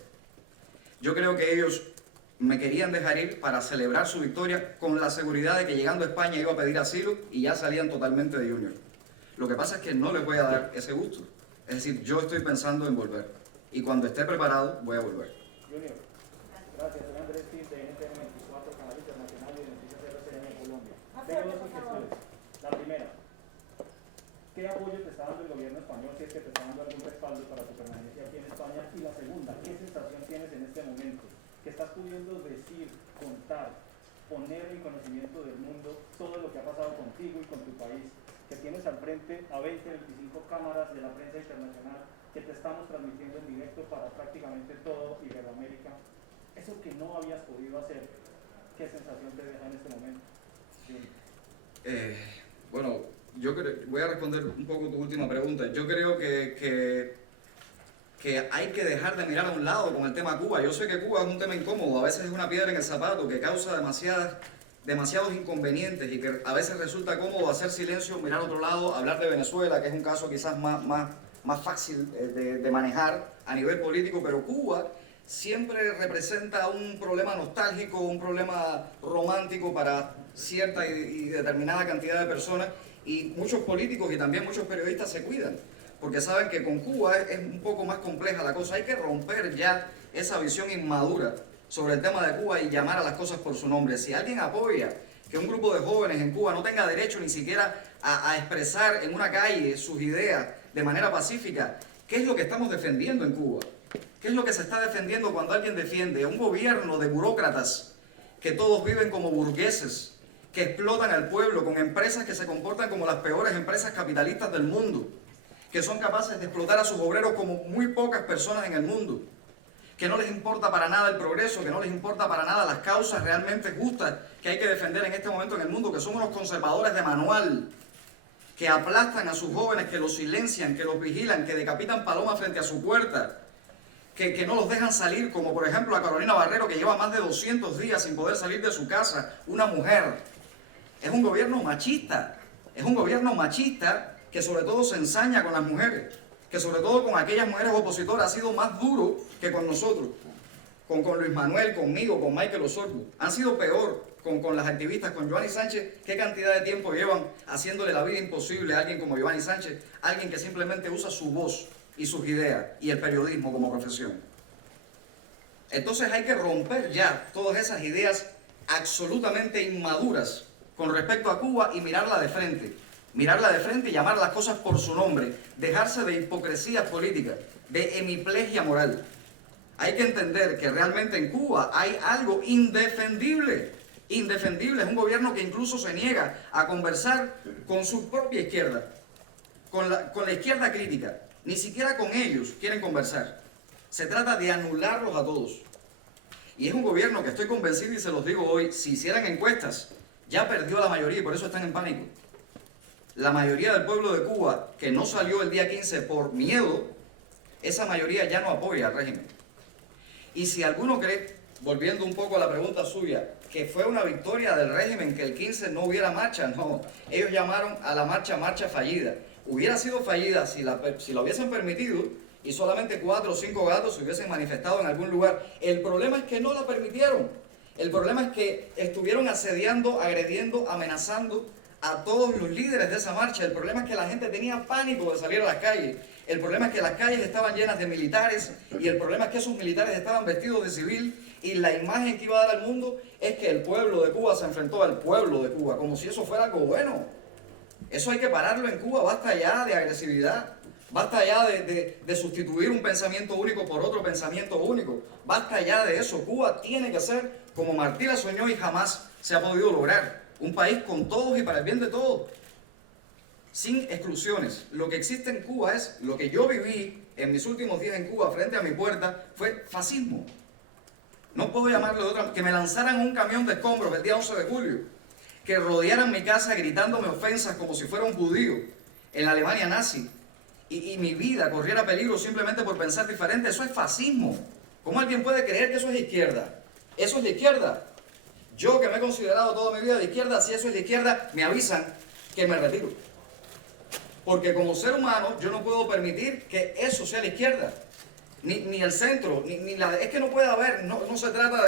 Yo creo que ellos me querían dejar ir para celebrar su victoria con la seguridad de que llegando a España iba a pedir asilo y ya salían totalmente de Junior. Lo que pasa es que no les voy a dar ese gusto. Es decir, yo estoy pensando en volver y cuando esté preparado voy a volver. Junior, gracias. Soy Andrés Pil de NTN 24, Canal Internacional de Noticias RCN en Colombia. Tengo 2 cuestiones. La primera, ¿qué apoyo te está dando el gobierno español, si es que te está dando algún respaldo para tu permanencia aquí en España? Y la segunda, ¿qué sensación tienes en este momento? Que estás pudiendo decir, contar, poner en conocimiento del mundo todo lo que ha pasado contigo y con tu país, que tienes al frente a 20, 25 cámaras de la prensa internacional que te estamos transmitiendo en directo para prácticamente todo Iberoamérica. Eso que no habías podido hacer, ¿qué sensación te deja en este momento? Bueno, voy a responder un poco tu última pregunta. Yo creo que hay que dejar de mirar a un lado con el tema Cuba. Yo sé que Cuba es un tema incómodo, a veces es una piedra en el zapato que causa demasiados inconvenientes y que a veces resulta cómodo hacer silencio, mirar a otro lado, hablar de Venezuela, que es un caso quizás más fácil de manejar a nivel político, pero Cuba siempre representa un problema nostálgico, un problema romántico para cierta y determinada cantidad de personas, y muchos políticos y también muchos periodistas se cuidan, porque saben que con Cuba es un poco más compleja la cosa. Hay que romper ya esa visión inmadura sobre el tema de Cuba y llamar a las cosas por su nombre. Si alguien apoya que un grupo de jóvenes en Cuba no tenga derecho ni siquiera a expresar en una calle sus ideas de manera pacífica, ¿qué es lo que estamos defendiendo en Cuba? ¿Qué es lo que se está defendiendo cuando alguien defiende un gobierno de burócratas que todos viven como burgueses, que explotan al pueblo con empresas que se comportan como las peores empresas capitalistas del mundo, que son capaces de explotar a sus obreros como muy pocas personas en el mundo, que no les importa para nada el progreso, que no les importa para nada las causas realmente justas que hay que defender en este momento en el mundo, que son unos conservadores de manual, que aplastan a sus jóvenes, que los silencian, que los vigilan, que decapitan palomas frente a su puerta, que no los dejan salir, como por ejemplo a Carolina Barrero, que lleva más de 200 días sin poder salir de su casa, una mujer. Es un gobierno machista, que sobre todo se ensaña con las mujeres, que sobre todo con aquellas mujeres opositoras ha sido más duro que con nosotros, con Luis Manuel, conmigo, con Michael Osorbu. Han sido peor con las activistas, con Yoani Sánchez. ¿Qué cantidad de tiempo llevan haciéndole la vida imposible a alguien como Yoani Sánchez? Alguien que simplemente usa su voz y sus ideas y el periodismo como profesión. Entonces hay que romper ya todas esas ideas absolutamente inmaduras con respecto a Cuba y mirarla de frente y llamar las cosas por su nombre, dejarse de hipocresías políticas, de hemiplegia moral. Hay que entender que realmente en Cuba hay algo indefendible, es un gobierno que incluso se niega a conversar con su propia izquierda, con la izquierda crítica, ni siquiera con ellos quieren conversar. Se trata de anularlos a todos. Y es un gobierno que estoy convencido y se los digo hoy, si hicieran encuestas, ya perdió la mayoría y por eso están en pánico. La mayoría del pueblo de Cuba, que no salió el día 15 por miedo, esa mayoría ya no apoya al régimen. Y si alguno cree, volviendo un poco a la pregunta suya, que fue una victoria del régimen que el 15 no hubiera marcha, no. Ellos llamaron a la marcha fallida. Hubiera sido fallida si la hubiesen permitido y solamente 4 o 5 gatos se hubiesen manifestado en algún lugar. El problema es que no la permitieron. El problema es que estuvieron asediando, agrediendo, amenazando a todos los líderes de esa marcha. El problema es que la gente tenía pánico de salir a las calles. El problema es que las calles estaban llenas de militares y el problema es que esos militares estaban vestidos de civil y la imagen que iba a dar al mundo es que el pueblo de Cuba se enfrentó al pueblo de Cuba, como si eso fuera algo bueno. Eso hay que pararlo en Cuba, basta ya de agresividad, basta ya de sustituir un pensamiento único por otro pensamiento único, basta ya de eso. Cuba tiene que ser como Martí la soñó y jamás se ha podido lograr, un país con todos y para el bien de todos, sin exclusiones. Lo que existe en Cuba es, lo que yo viví en mis últimos días en Cuba frente a mi puerta, fue fascismo. No puedo llamarlo de otra, que me lanzaran un camión de escombros el día 11 de julio, que rodearan mi casa gritándome ofensas como si fuera un judío en la Alemania nazi, y mi vida corriera peligro simplemente por pensar diferente. Eso es fascismo. ¿Cómo alguien puede creer que eso es izquierda? Eso es de izquierda. Yo, que me he considerado toda mi vida de izquierda, si eso es de izquierda, me avisan que me retiro. Porque como ser humano yo no puedo permitir que eso sea la izquierda, ni el centro, es que no puede haber, no se trata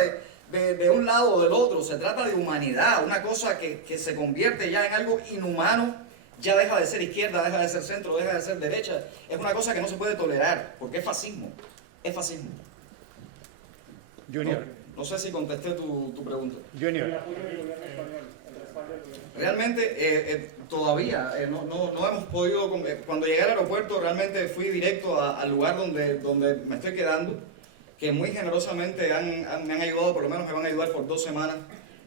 de un lado o del otro, se trata de humanidad, una cosa que se convierte ya en algo inhumano, ya deja de ser izquierda, deja de ser centro, deja de ser derecha, es una cosa que no se puede tolerar, porque es fascismo, Junior. No sé si contesté tu pregunta. Junior. El apoyo del gobierno español, el respaldo del gobierno español. Realmente todavía no hemos podido, cuando llegué al aeropuerto realmente fui directo al lugar donde me estoy quedando, que muy generosamente me han ayudado, por lo menos me van a ayudar por 2 semanas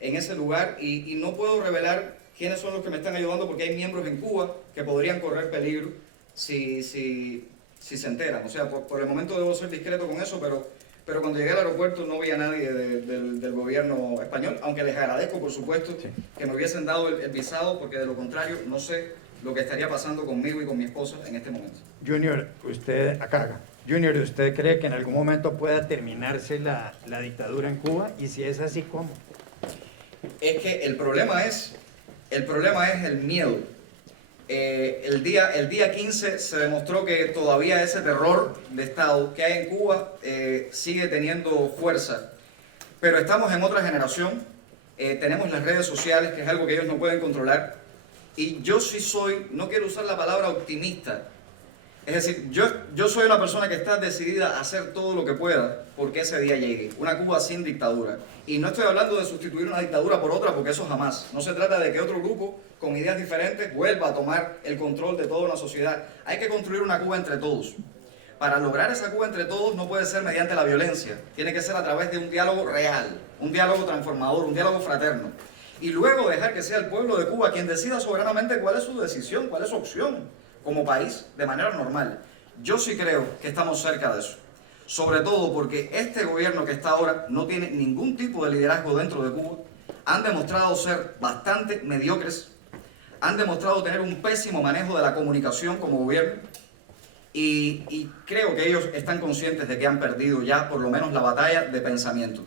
en ese lugar, y no puedo revelar quiénes son los que me están ayudando porque hay miembros en Cuba que podrían correr peligro si se enteran. O sea, por el momento debo ser discreto con eso, pero cuando llegué al aeropuerto no vi a nadie del gobierno español, aunque les agradezco, por supuesto, que me hubiesen dado el visado, porque de lo contrario no sé lo que estaría pasando conmigo y con mi esposa en este momento. Junior, usted cree que en algún momento pueda terminarse la dictadura en Cuba? Y si es así, ¿cómo? Es que el problema es el miedo. El día 15 se demostró que todavía ese terror de Estado que hay en Cuba sigue teniendo fuerza. Pero estamos en otra generación, tenemos las redes sociales, que es algo que ellos no pueden controlar. Y yo sí soy, no quiero usar la palabra optimista, es decir, yo soy una persona que está decidida a hacer todo lo que pueda porque ese día llegue, una Cuba sin dictadura. Y no estoy hablando de sustituir una dictadura por otra, porque eso jamás. No se trata de que otro grupo con ideas diferentes vuelva a tomar el control de toda una sociedad. Hay que construir una Cuba entre todos. para lograr esa Cuba entre todos no puede ser mediante la violencia, tiene que ser a través de un diálogo real, un diálogo transformador, un diálogo fraterno. Y luego dejar que sea el pueblo de Cuba quien decida soberanamente cuál es su decisión, cuál es su opción como país de manera normal. Yo sí creo que estamos cerca de eso. Sobre todo porque este gobierno que está ahora no tiene ningún tipo de liderazgo dentro de Cuba. Han demostrado ser bastante mediocres, han demostrado tener un pésimo manejo de la comunicación como gobierno y creo que ellos están conscientes de que han perdido ya por lo menos la batalla de pensamiento.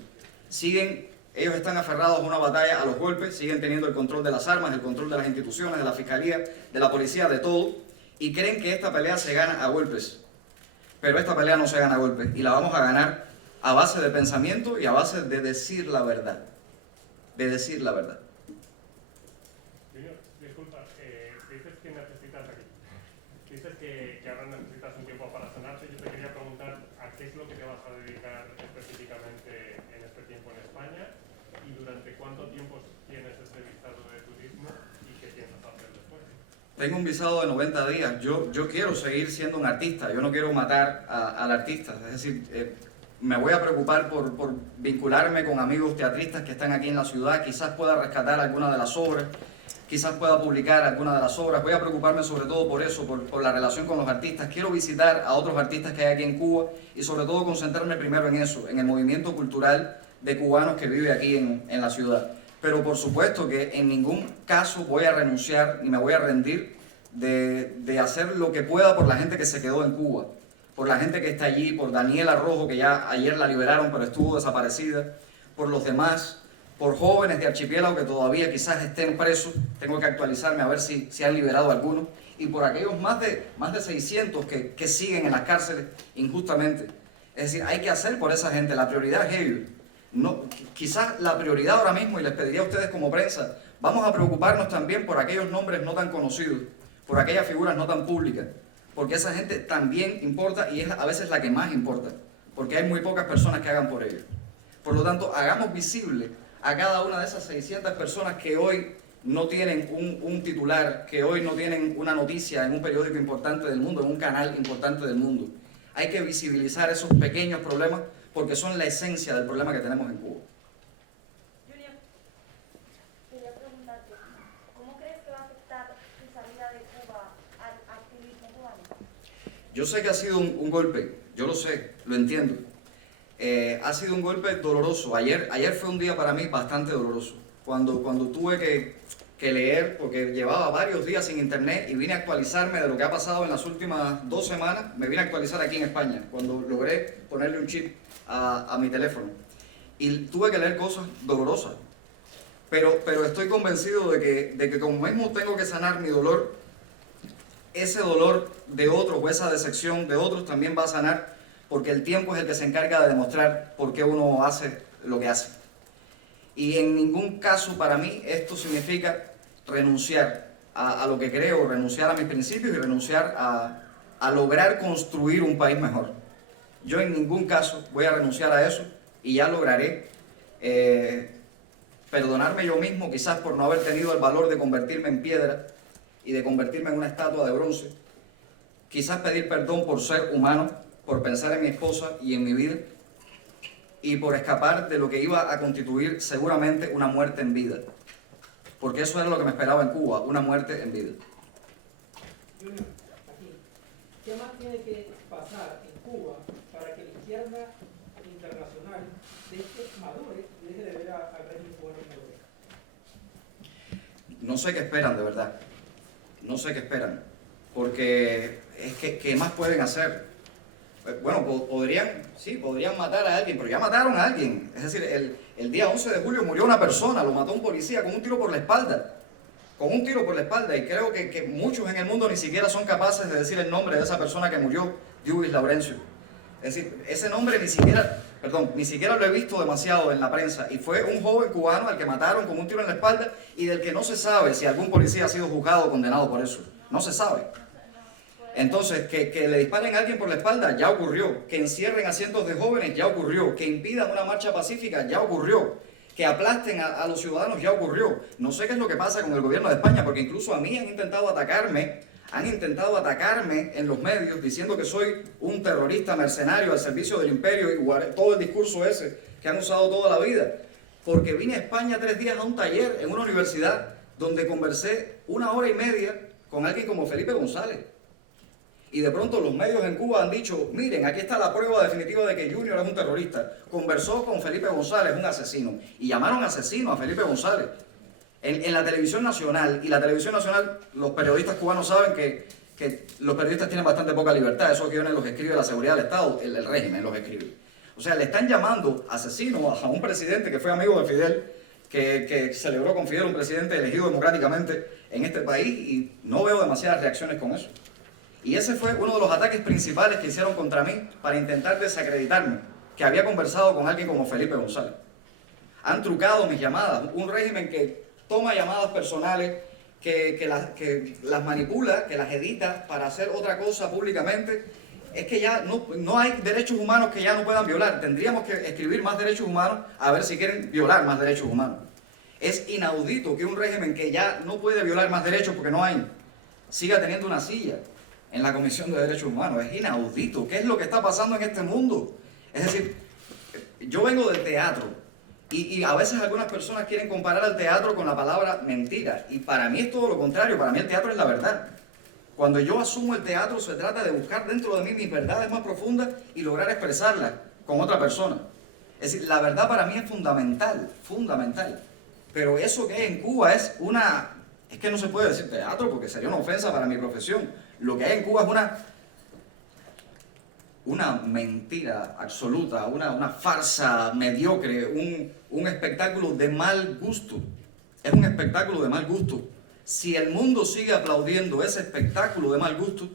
Ellos están aferrados a una batalla a los golpes, siguen teniendo el control de las armas, el control de las instituciones, de la fiscalía, de la policía, de todo, y creen que esta pelea se gana a golpes. Pero esta pelea no se gana a golpes y la vamos a ganar a base de pensamiento y a base de decir la verdad. De decir la verdad. Junior, disculpa, dices que necesitas aquí. Dices que ahora necesitas un tiempo para sanarte. Yo te quería preguntar a qué es lo que te vas a dedicar específicamente en este tiempo en España y durante cuánto tiempo tienes este visado de turismo y qué piensas hacer después. Tengo un visado de 90 días. Yo quiero seguir siendo un artista. Yo no quiero matar al artista. Es decir, me voy a preocupar por vincularme con amigos teatristas que están aquí en la ciudad. Quizás pueda rescatar alguna de las obras. Quizás pueda publicar alguna de las obras. Voy a preocuparme sobre todo por eso, por la relación con los artistas. Quiero visitar a otros artistas que hay aquí en Cuba y sobre todo concentrarme primero en eso, en el movimiento cultural de cubanos que vive aquí en la ciudad. Pero por supuesto que en ningún caso voy a renunciar ni me voy a rendir de hacer lo que pueda por la gente que se quedó en Cuba, por la gente que está allí, por Daniela Rojo, que ya ayer la liberaron pero estuvo desaparecida, por los demás, por jóvenes de Archipiélago que todavía quizás estén presos, tengo que actualizarme a ver si han liberado algunos, y por aquellos más de 600 que siguen en las cárceles injustamente. Es decir, hay que hacer por esa gente, la prioridad es ellos. No, quizás la prioridad ahora mismo, y les pediría a ustedes como prensa, vamos a preocuparnos también por aquellos nombres no tan conocidos, por aquellas figuras no tan públicas, porque esa gente también importa y es a veces la que más importa, porque hay muy pocas personas que hagan por ello. Por lo tanto, hagamos visible a cada una de esas 600 personas que hoy no tienen un titular, que hoy no tienen una noticia en un periódico importante del mundo, en un canal importante del mundo. Hay que visibilizar esos pequeños problemas porque son la esencia del problema que tenemos en Cuba. Junior, quería preguntarte, ¿cómo crees que va a afectar tu salida de Cuba al activismo cubano? Yo sé que ha sido un golpe, yo lo sé, lo entiendo. Ha sido un golpe doloroso. Ayer fue un día para mí bastante doloroso. Cuando tuve que leer, porque llevaba varios días sin internet y vine a actualizarme de lo que ha pasado en las últimas 2 semanas, me vine a actualizar aquí en España, cuando logré ponerle un chip a mi teléfono. Y tuve que leer cosas dolorosas. Pero estoy convencido de que como mismo tengo que sanar mi dolor, ese dolor de otros o esa decepción de otros también va a sanar, porque el tiempo es el que se encarga de demostrar por qué uno hace lo que hace. Y en ningún caso para mí esto significa renunciar a lo que creo, renunciar a mis principios y renunciar a lograr construir un país mejor. Yo en ningún caso voy a renunciar a eso y ya lograré perdonarme yo mismo quizás por no haber tenido el valor de convertirme en piedra y de convertirme en una estatua de bronce. Quizás pedir perdón por ser humano, por pensar en mi esposa y en mi vida y por escapar de lo que iba a constituir seguramente una muerte en vida. Porque eso era lo que me esperaba en Cuba, una muerte en vida. Junior, aquí, ¿qué más tiene que pasar en Cuba para que la izquierda internacional madure y deje de ver al régimen cubano en Europa? No sé qué esperan, de verdad. No sé qué esperan. Porque es que, ¿qué más pueden hacer? Bueno, podrían matar a alguien, pero ya mataron a alguien. Es decir, el día 11 de julio murió una persona, lo mató un policía con un tiro por la espalda. Con un tiro por la espalda. Y creo que muchos en el mundo ni siquiera son capaces de decir el nombre de esa persona que murió, Lluís Laurencio. Es decir, ese nombre ni siquiera lo he visto demasiado en la prensa. Y fue un joven cubano al que mataron con un tiro en la espalda y del que no se sabe si algún policía ha sido juzgado o condenado por eso. No se sabe. Entonces, que le disparen a alguien por la espalda, ya ocurrió. Que encierren a cientos de jóvenes, ya ocurrió. Que impidan una marcha pacífica, ya ocurrió. Que aplasten a los ciudadanos, ya ocurrió. No sé qué es lo que pasa con el gobierno de España, porque incluso a mí han intentado atacarme Han intentado atacarme en los medios diciendo que soy un terrorista mercenario al servicio del imperio y todo el discurso ese que han usado toda la vida. Porque vine a España 3 días a un taller en una universidad donde conversé 1 hora y media con alguien como Felipe González. Y de pronto los medios en Cuba han dicho, miren, aquí está la prueba definitiva de que Junior es un terrorista. Conversó con Felipe González, un asesino. Y llamaron asesino a Felipe González. En la televisión nacional, y la televisión nacional, los periodistas cubanos saben que los periodistas tienen bastante poca libertad. Esos guiones los escribe la seguridad del Estado, el régimen los escribe. O sea, le están llamando asesino a un presidente que fue amigo de Fidel, que celebró con Fidel un presidente elegido democráticamente en este país, y no veo demasiadas reacciones con eso. Y ese fue uno de los ataques principales que hicieron contra mí para intentar desacreditarme, que había conversado con alguien como Felipe González. Han trucado mis llamadas, un régimen que toma llamadas personales, que las manipula, que las edita para hacer otra cosa públicamente. Es que ya no hay derechos humanos que ya no puedan violar. Tendríamos que escribir más derechos humanos a ver si quieren violar más derechos humanos. Es inaudito que un régimen que ya no puede violar más derechos porque no hay, siga teniendo una silla en la Comisión de Derechos Humanos. Es inaudito. ¿Qué es lo que está pasando en este mundo? Es decir, yo vengo del teatro y a veces algunas personas quieren comparar al teatro con la palabra mentira, y para mí es todo lo contrario. Para mí el teatro es la verdad. Cuando yo asumo el teatro, se trata de buscar dentro de mí mis verdades más profundas y lograr expresarlas con otra persona. Es decir, la verdad para mí es fundamental, fundamental. Pero eso que hay en Cuba es que no se puede decir teatro porque sería una ofensa para mi profesión. Lo que hay en Cuba es una mentira absoluta, una farsa mediocre, un espectáculo de mal gusto. Es un espectáculo de mal gusto. Si el mundo sigue aplaudiendo ese espectáculo de mal gusto,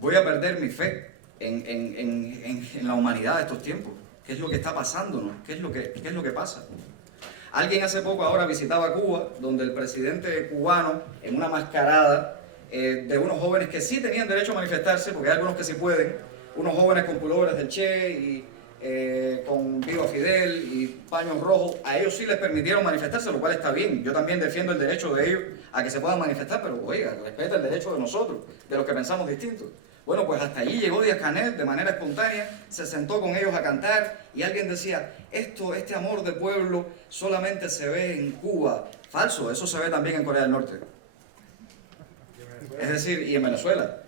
voy a perder mi fe en la humanidad de estos tiempos. ¿Qué es lo que está pasando, no? ¿Qué es lo que pasa? Alguien hace poco ahora visitaba Cuba, donde el presidente cubano, en una mascarada de unos jóvenes que sí tenían derecho a manifestarse, porque hay algunos que sí pueden, unos jóvenes con pulóveres del Che y con Viva Fidel y paños rojos, a ellos sí les permitieron manifestarse, lo cual está bien. Yo también defiendo el derecho de ellos a que se puedan manifestar, pero oiga, respeta el derecho de nosotros, de los que pensamos distintos. Bueno, pues hasta allí llegó Díaz-Canel de manera espontánea, se sentó con ellos a cantar y alguien decía, este amor de pueblo solamente se ve en Cuba. Falso, eso se ve también en Corea del Norte. Es decir, y en Venezuela.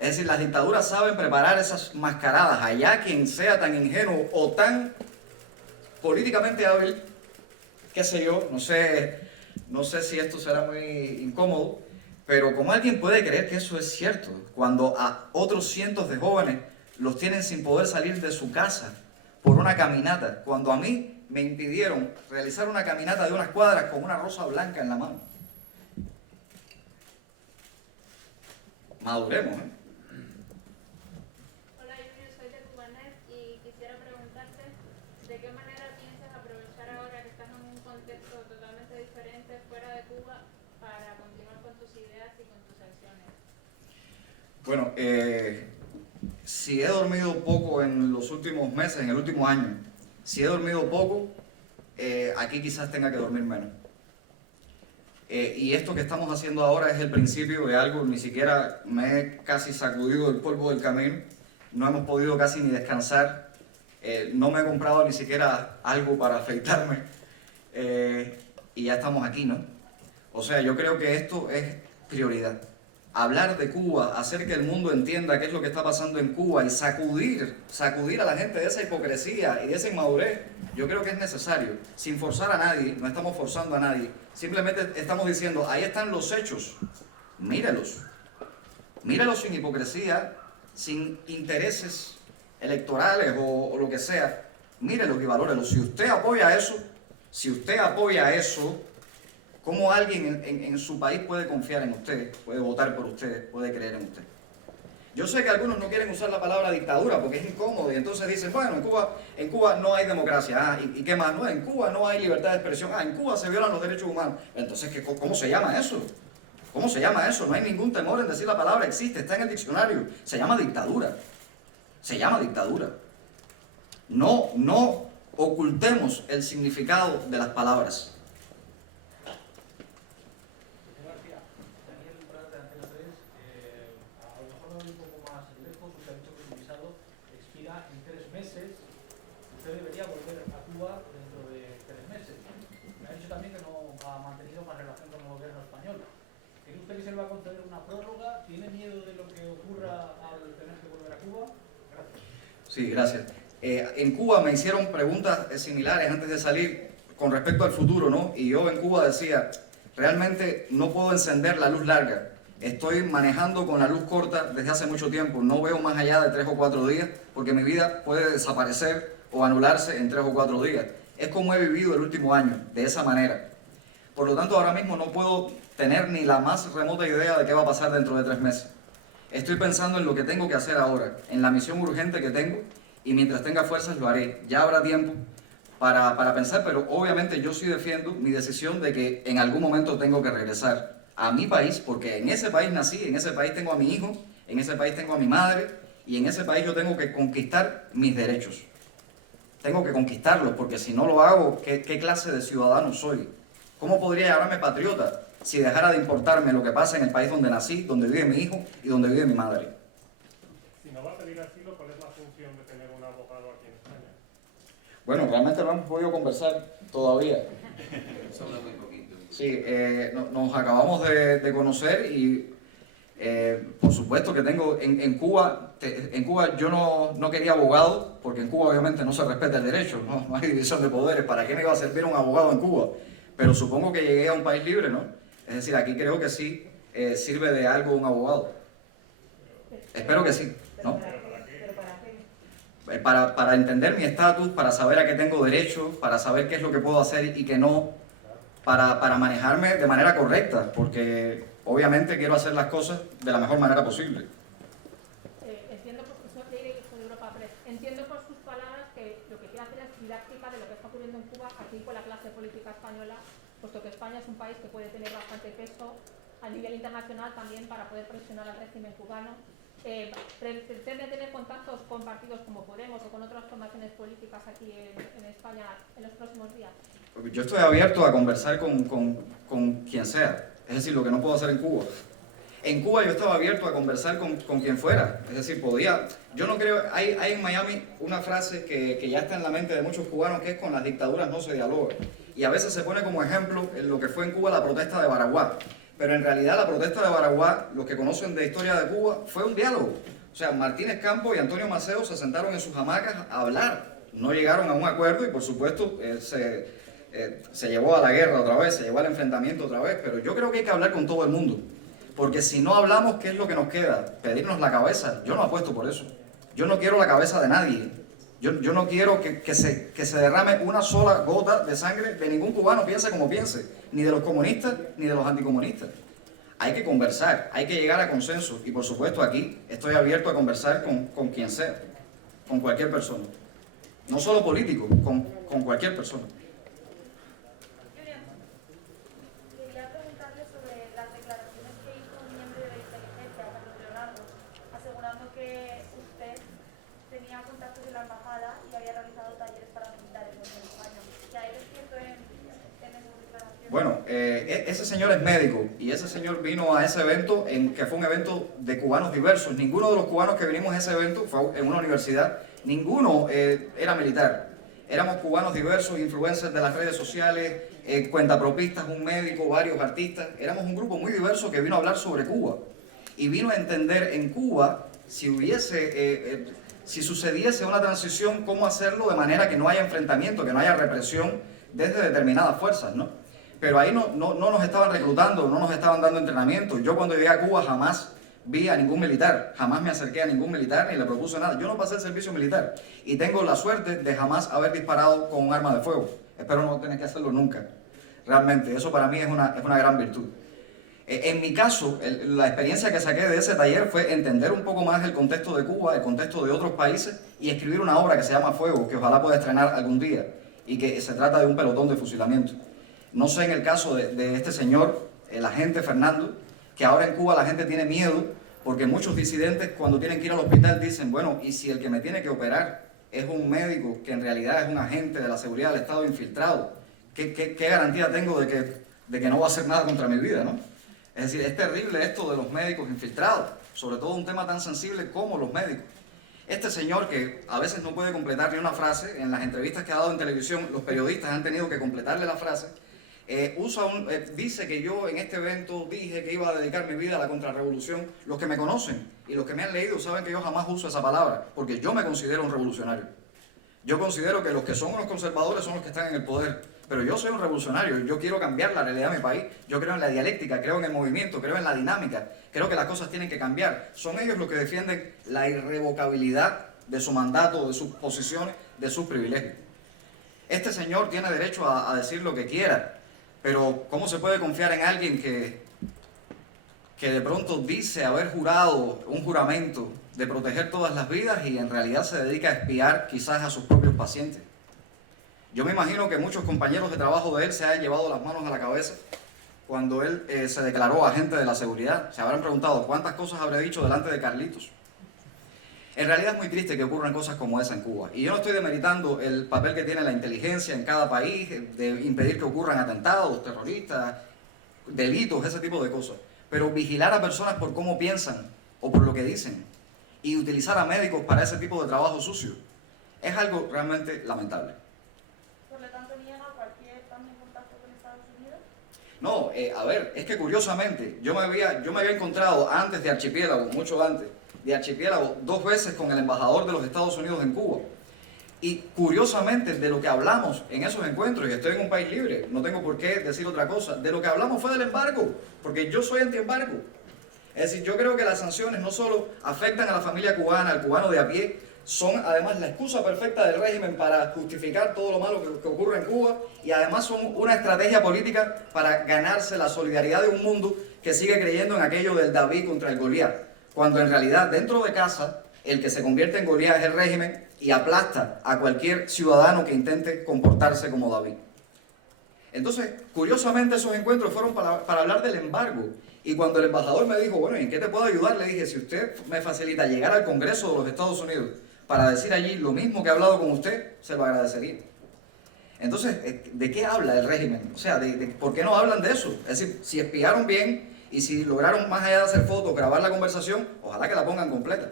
Es decir, las dictaduras saben preparar esas mascaradas. Allá quien sea tan ingenuo o tan políticamente hábil, qué sé yo, no sé si esto será muy incómodo, pero ¿cómo alguien puede creer que eso es cierto? Cuando a otros cientos de jóvenes los tienen sin poder salir de su casa por una caminata, cuando a mí me impidieron realizar una caminata de unas cuadras con una rosa blanca en la mano. Maduremos, ¿eh? Hola Junior, soy de Cubanet y quisiera preguntarte de qué manera piensas aprovechar ahora que estás en un contexto totalmente diferente fuera de Cuba para continuar con tus ideas y con tus acciones. Bueno, si he dormido poco en los últimos meses, en el último año, si he dormido poco, aquí quizás tenga que dormir menos. Y esto que estamos haciendo ahora es el principio de algo, ni siquiera me he casi sacudido el polvo del camino, no hemos podido casi ni descansar, no me he comprado ni siquiera algo para afeitarme, y ya estamos aquí, ¿no? O sea, yo creo que esto es prioridad. Hablar de Cuba, hacer que el mundo entienda qué es lo que está pasando en Cuba y sacudir a la gente de esa hipocresía y de esa inmadurez, yo creo que es necesario, sin forzar a nadie, no estamos forzando a nadie, simplemente estamos diciendo, ahí están los hechos, mírelos sin hipocresía, sin intereses electorales o lo que sea, mírelos y valórelos. Si usted apoya eso, ¿cómo alguien en su país puede confiar en usted, puede votar por usted, puede creer en usted? Yo sé que algunos no quieren usar la palabra dictadura porque es incómodo y entonces dicen, bueno, en Cuba no hay democracia, ¿y qué más? No, en Cuba no hay libertad de expresión, en Cuba se violan los derechos humanos. Entonces, ¿cómo se llama eso? ¿Cómo se llama eso? No hay ningún temor en decir la palabra, existe, está en el diccionario, se llama dictadura. Se llama dictadura. No ocultemos el significado de las palabras. Sí, gracias. En Cuba me hicieron preguntas similares antes de salir con respecto al futuro, ¿no? Y yo en Cuba decía, realmente no puedo encender la luz larga. Estoy manejando con la luz corta desde hace mucho tiempo. No veo más allá de 3 o 4 días porque mi vida puede desaparecer o anularse en 3 o 4 días. Es como he vivido el último año, de esa manera. Por lo tanto, ahora mismo no puedo tener ni la más remota idea de qué va a pasar dentro de 3 meses. Estoy pensando en lo que tengo que hacer ahora, en la misión urgente que tengo, y mientras tenga fuerzas lo haré. Ya habrá tiempo para pensar, pero obviamente yo sí defiendo mi decisión de que en algún momento tengo que regresar a mi país, porque en ese país nací, en ese país tengo a mi hijo, en ese país tengo a mi madre, y en ese país yo tengo que conquistar mis derechos. Tengo que conquistarlos, porque si no lo hago, ¿qué clase de ciudadano soy? ¿Cómo podría llamarme patriota si dejara de importarme lo que pasa en el país donde nací, donde vive mi hijo y donde vive mi madre? Si no va a pedir asilo, ¿cuál es la función de tener un abogado aquí en España? Bueno, realmente no hemos podido conversar todavía. Sí, nos acabamos de conocer y por supuesto que tengo en Cuba yo no quería abogado, porque en Cuba obviamente no se respeta el derecho, no hay división de poderes. ¿Para qué me iba a servir un abogado en Cuba? Pero supongo que llegué a un país libre, ¿no? Es decir, aquí creo que sí sirve de algo un abogado. Espero que sí, ¿no? Para entender mi estatus, para saber a qué tengo derecho, para saber qué es lo que puedo hacer y qué no, para manejarme de manera correcta, porque obviamente quiero hacer las cosas de la mejor manera posible. Entiendo por sus palabras que lo que quiere hacer es didáctica de lo que está ocurriendo en Cuba aquí con la clase política española, puesto que España es un país que puede tener bastante peso a nivel internacional también para poder presionar al régimen cubano. ¿Pretende tener contactos con partidos como Podemos o con otras formaciones políticas aquí en España en los próximos días? Yo estoy abierto a conversar con quien sea, es decir, lo que no puedo hacer en Cuba. En Cuba yo estaba abierto a conversar con quien fuera, es decir, podía. Yo no creo, hay en Miami una frase que ya está en la mente de muchos cubanos, que es: con las dictaduras no se dialoga. Y a veces se pone como ejemplo en lo que fue en Cuba la protesta de Baraguá. Pero en realidad la protesta de Baraguá, los que conocen de historia de Cuba, fue un diálogo. O sea, Martínez Campos y Antonio Maceo se sentaron en sus hamacas a hablar. No llegaron a un acuerdo y por supuesto se llevó a la guerra otra vez, se llevó al enfrentamiento otra vez. Pero yo creo que hay que hablar con todo el mundo. Porque si no hablamos, ¿qué es lo que nos queda? Pedirnos la cabeza. Yo no apuesto por eso. Yo no quiero la cabeza de nadie. Yo no quiero que se derrame una sola gota de sangre de ningún cubano, piense como piense, ni de los comunistas ni de los anticomunistas. Hay que conversar, hay que llegar a consenso, y por supuesto aquí estoy abierto a conversar con quien sea, con cualquier persona. No solo político, con cualquier persona. Quería preguntarle sobre las declaraciones que hizo un miembro de la inteligencia, Carlos Leonardo, asegurando que usted tenía contactos en la embajada y había realizado talleres paramilitares en España. ¿Qué hay de cierto en esas declaraciones? Bueno, ese señor es médico y ese señor vino a ese evento, que fue un evento de cubanos diversos. Ninguno de los cubanos que vinimos a ese evento fue en una universidad, ninguno era militar. Éramos cubanos diversos, influencers de las redes sociales, cuentapropistas, un médico, varios artistas. Éramos un grupo muy diverso que vino a hablar sobre Cuba y vino a entender en Cuba si sucediese una transición, cómo hacerlo de manera que no haya enfrentamiento, que no haya represión desde determinadas fuerzas, ¿no? Pero ahí no nos estaban reclutando, no nos estaban dando entrenamiento. Yo cuando llegué a Cuba jamás vi a ningún militar, jamás me acerqué a ningún militar ni le propuse nada. Yo no pasé el servicio militar y tengo la suerte de jamás haber disparado con un arma de fuego. Espero no tener que hacerlo nunca. Realmente, eso para mí es una gran virtud. En mi caso, la experiencia que saqué de ese taller fue entender un poco más el contexto de Cuba, el contexto de otros países y escribir una obra que se llama Fuego, que ojalá pueda estrenar algún día y que se trata de un pelotón de fusilamiento. No sé en el caso de este señor, el agente Fernando, que ahora en Cuba la gente tiene miedo porque muchos disidentes cuando tienen que ir al hospital dicen, bueno, ¿y si el que me tiene que operar es un médico que en realidad es un agente de la seguridad del Estado infiltrado? ¿Qué garantía tengo de que no va a hacer nada contra mi vida, ¿no? Es decir, es terrible esto de los médicos infiltrados, sobre todo un tema tan sensible como los médicos. Este señor que a veces no puede completar ni una frase, en las entrevistas que ha dado en televisión, los periodistas han tenido que completarle la frase. Dice que yo en este evento dije que iba a dedicar mi vida a la contrarrevolución. Los que me conocen y los que me han leído saben que yo jamás uso esa palabra, porque yo me considero un revolucionario. Yo considero que los que son unos conservadores son los que están en el poder, pero yo soy un revolucionario. Yo quiero cambiar la realidad de mi país. Yo creo en la dialéctica, creo en el movimiento, creo en la dinámica, creo que las cosas tienen que cambiar. Son ellos los que defienden la irrevocabilidad de su mandato, de sus posiciones, de sus privilegios. Este señor tiene derecho a decir lo que quiera, pero ¿cómo se puede confiar en alguien que de pronto dice haber jurado un juramento de proteger todas las vidas y en realidad se dedica a espiar quizás a sus propios pacientes? Yo me imagino que muchos compañeros de trabajo de él se han llevado las manos a la cabeza cuando él se declaró agente de la seguridad. Se habrán preguntado cuántas cosas habré dicho delante de Carlitos. En realidad es muy triste que ocurran cosas como esa en Cuba. Y yo no estoy demeritando el papel que tiene la inteligencia en cada país, de impedir que ocurran atentados, terroristas, delitos, ese tipo de cosas. Pero vigilar a personas por cómo piensan o por lo que dicen y utilizar a médicos para ese tipo de trabajo sucio es algo realmente lamentable. Por lo tanto, ¿niega cualquier también contacto con Estados Unidos? No, a ver, es que curiosamente yo me había encontrado antes de Archipiélago, mucho antes de Archipiélago, 2 veces con el embajador de los Estados Unidos en Cuba. Y curiosamente, de lo que hablamos en esos encuentros, y estoy en un país libre, no tengo por qué decir otra cosa, de lo que hablamos fue del embargo, porque yo soy anti-embargo. Es decir, yo creo que las sanciones no solo afectan a la familia cubana, al cubano de a pie, son además la excusa perfecta del régimen para justificar todo lo malo que ocurre en Cuba, y además son una estrategia política para ganarse la solidaridad de un mundo que sigue creyendo en aquello del David contra el Goliat, cuando en realidad dentro de casa el que se convierte en Goliat es el régimen y aplasta a cualquier ciudadano que intente comportarse como David. Entonces, curiosamente esos encuentros fueron para hablar del embargo. Y cuando el embajador me dijo, bueno, ¿y en qué te puedo ayudar? Le dije, si usted me facilita llegar al Congreso de los Estados Unidos para decir allí lo mismo que he hablado con usted, se lo agradecería. Entonces, ¿de qué habla el régimen? O sea, ¿por qué no hablan de eso? Es decir, si espiaron bien y si lograron, más allá de hacer fotos, grabar la conversación, ojalá que la pongan completa.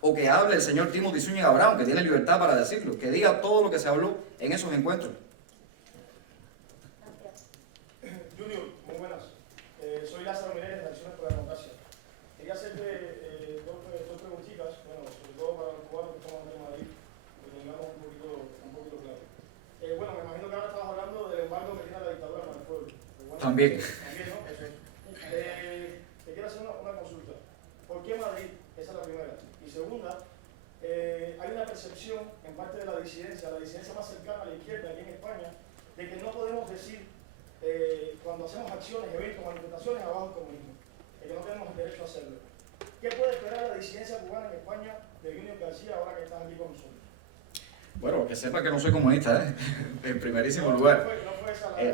O que hable el señor Timothy Zúñiga Brown, que tiene libertad para decirlo, que diga todo lo que se habló en esos encuentros. Junior, muy buenas. Soy Lázaro Mireles de Acciones por la Democracia. Quería hacerte dos preguntitas, bueno, sobre todo para los cubanos que estamos en Madrid, que tengamos un poquito claro. Bueno, me imagino que ahora estamos hablando del embargo que tiene la dictadura para el pueblo. Bueno, También. También, ¿no? Eso es. Te quiero hacer una consulta. ¿Por qué Madrid? Esa es la primera. Y segunda, hay una percepción en parte de la disidencia más cercana a la izquierda aquí en España, de que no podemos decir, cuando hacemos acciones, eventos, manifestaciones, abajo el comunismo, de que no tenemos el derecho a hacerlo. ¿Qué puede esperar la disidencia cubana en España de Junior García ahora que estás aquí con nosotros? Bueno, que sepa que no soy comunista, en primerísimo lugar.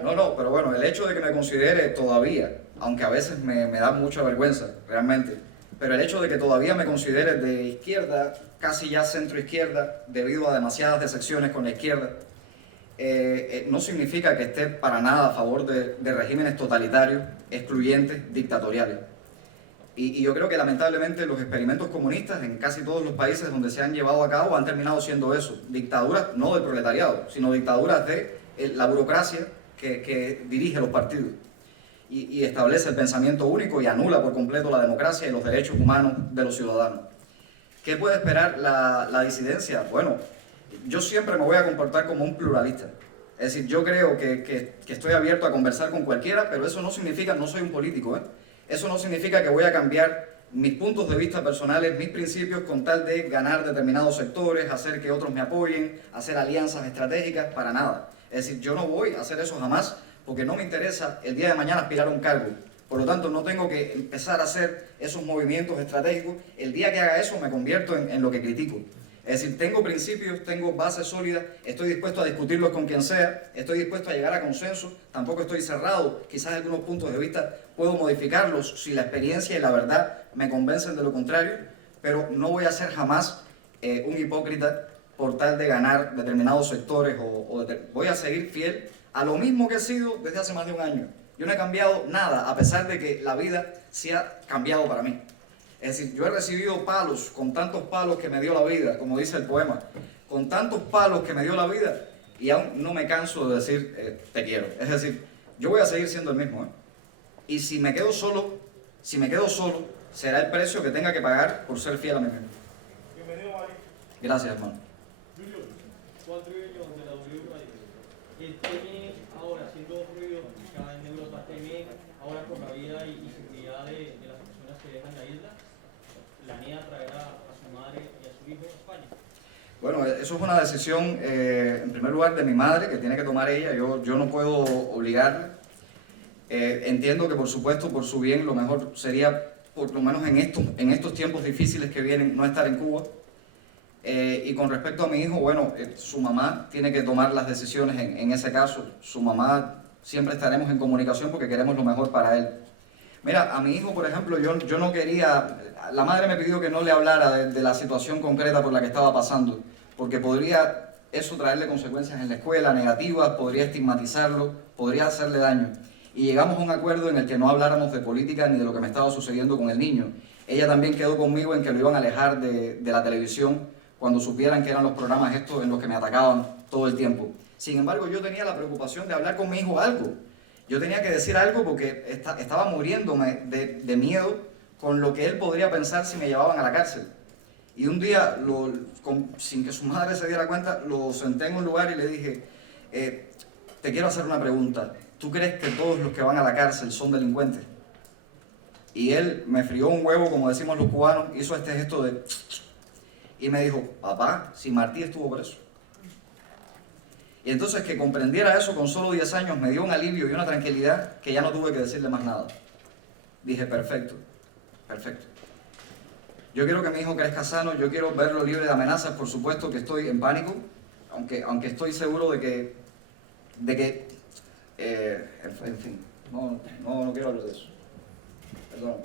No, pero bueno, el hecho de que me considere todavía, aunque a veces me da mucha vergüenza, realmente, pero el hecho de que todavía me considere de izquierda, casi ya centro izquierda, debido a demasiadas decepciones con la izquierda, no significa que esté para nada a favor de regímenes totalitarios, excluyentes, dictatoriales. Y yo creo que lamentablemente los experimentos comunistas en casi todos los países donde se han llevado a cabo han terminado siendo eso, dictaduras no del proletariado, sino dictaduras de la burocracia que dirige los partidos y establece el pensamiento único y anula por completo la democracia y los derechos humanos de los ciudadanos. ¿Qué puede esperar la disidencia? Bueno, yo siempre me voy a comportar como un pluralista. Es decir, yo creo que estoy abierto a conversar con cualquiera, pero eso no significa, no soy un político, Eso no significa que voy a cambiar mis puntos de vista personales, mis principios, con tal de ganar determinados sectores, hacer que otros me apoyen, hacer alianzas estratégicas, para nada. Es decir, yo no voy a hacer eso jamás, porque no me interesa el día de mañana aspirar a un cargo. Por lo tanto, no tengo que empezar a hacer esos movimientos estratégicos. El día que haga eso me convierto en lo que critico. Es decir, tengo principios, tengo bases sólidas, estoy dispuesto a discutirlos con quien sea, estoy dispuesto a llegar a consenso, tampoco estoy cerrado, quizás algunos puntos de vista puedo modificarlos si la experiencia y la verdad me convencen de lo contrario, pero no voy a ser jamás un hipócrita por tal de ganar determinados sectores voy a seguir fiel a lo mismo que he sido desde hace más de un año. Yo no he cambiado nada, a pesar de que la vida sí ha cambiado para mí. Es decir, yo he recibido palos, con tantos palos que me dio la vida, como dice el poema, con tantos palos que me dio la vida, y aún no me canso de decir te quiero. Es decir, yo voy a seguir siendo el mismo, ¿eh? Y si me quedo solo, será el precio que tenga que pagar por ser fiel a mí mismo. Bienvenido, Mari. Gracias, hermano. Julio, 4 años de la Unión Europea. El TME ahora haciendo ruido acá en Europa, TME ahora por la vida y seguridad de las personas que dejan la isla, planea traer a su madre y a su hijo a España. Bueno, eso es una decisión, en primer lugar, de mi madre, que tiene que tomar ella. Yo no puedo obligarla. Entiendo que, por supuesto, por su bien, lo mejor sería, por lo menos en estos tiempos difíciles que vienen, no estar en Cuba. Y con respecto a mi hijo, bueno, su mamá tiene que tomar las decisiones en ese caso. Su mamá, siempre estaremos en comunicación porque queremos lo mejor para él. Mira, a mi hijo, por ejemplo, yo no quería... La madre me pidió que no le hablara de la situación concreta por la que estaba pasando, porque podría eso traerle consecuencias en la escuela negativas, podría estigmatizarlo, podría hacerle daño. Y llegamos a un acuerdo en el que no habláramos de política ni de lo que me estaba sucediendo con el niño. Ella también quedó conmigo en que lo iban a alejar de la televisión cuando supieran que eran los programas estos en los que me atacaban todo el tiempo. Sin embargo, yo tenía la preocupación de hablar con mi hijo algo. Yo tenía que decir algo porque estaba muriéndome de miedo con lo que él podría pensar si me llevaban a la cárcel. Y un día, sin que su madre se diera cuenta, lo senté en un lugar y le dije, te quiero hacer una pregunta. ¿Tú crees que todos los que van a la cárcel son delincuentes? Y él me frió un huevo, como decimos los cubanos, hizo este gesto de... Y me dijo, papá, si Martí estuvo preso. Y entonces que comprendiera eso con solo 10 años me dio un alivio y una tranquilidad que ya no tuve que decirle más nada. Dije, perfecto, perfecto. Yo quiero que mi hijo crezca sano, yo quiero verlo libre de amenazas, por supuesto que estoy en pánico, aunque estoy seguro de que en fin, no quiero hablar de eso. Perdón.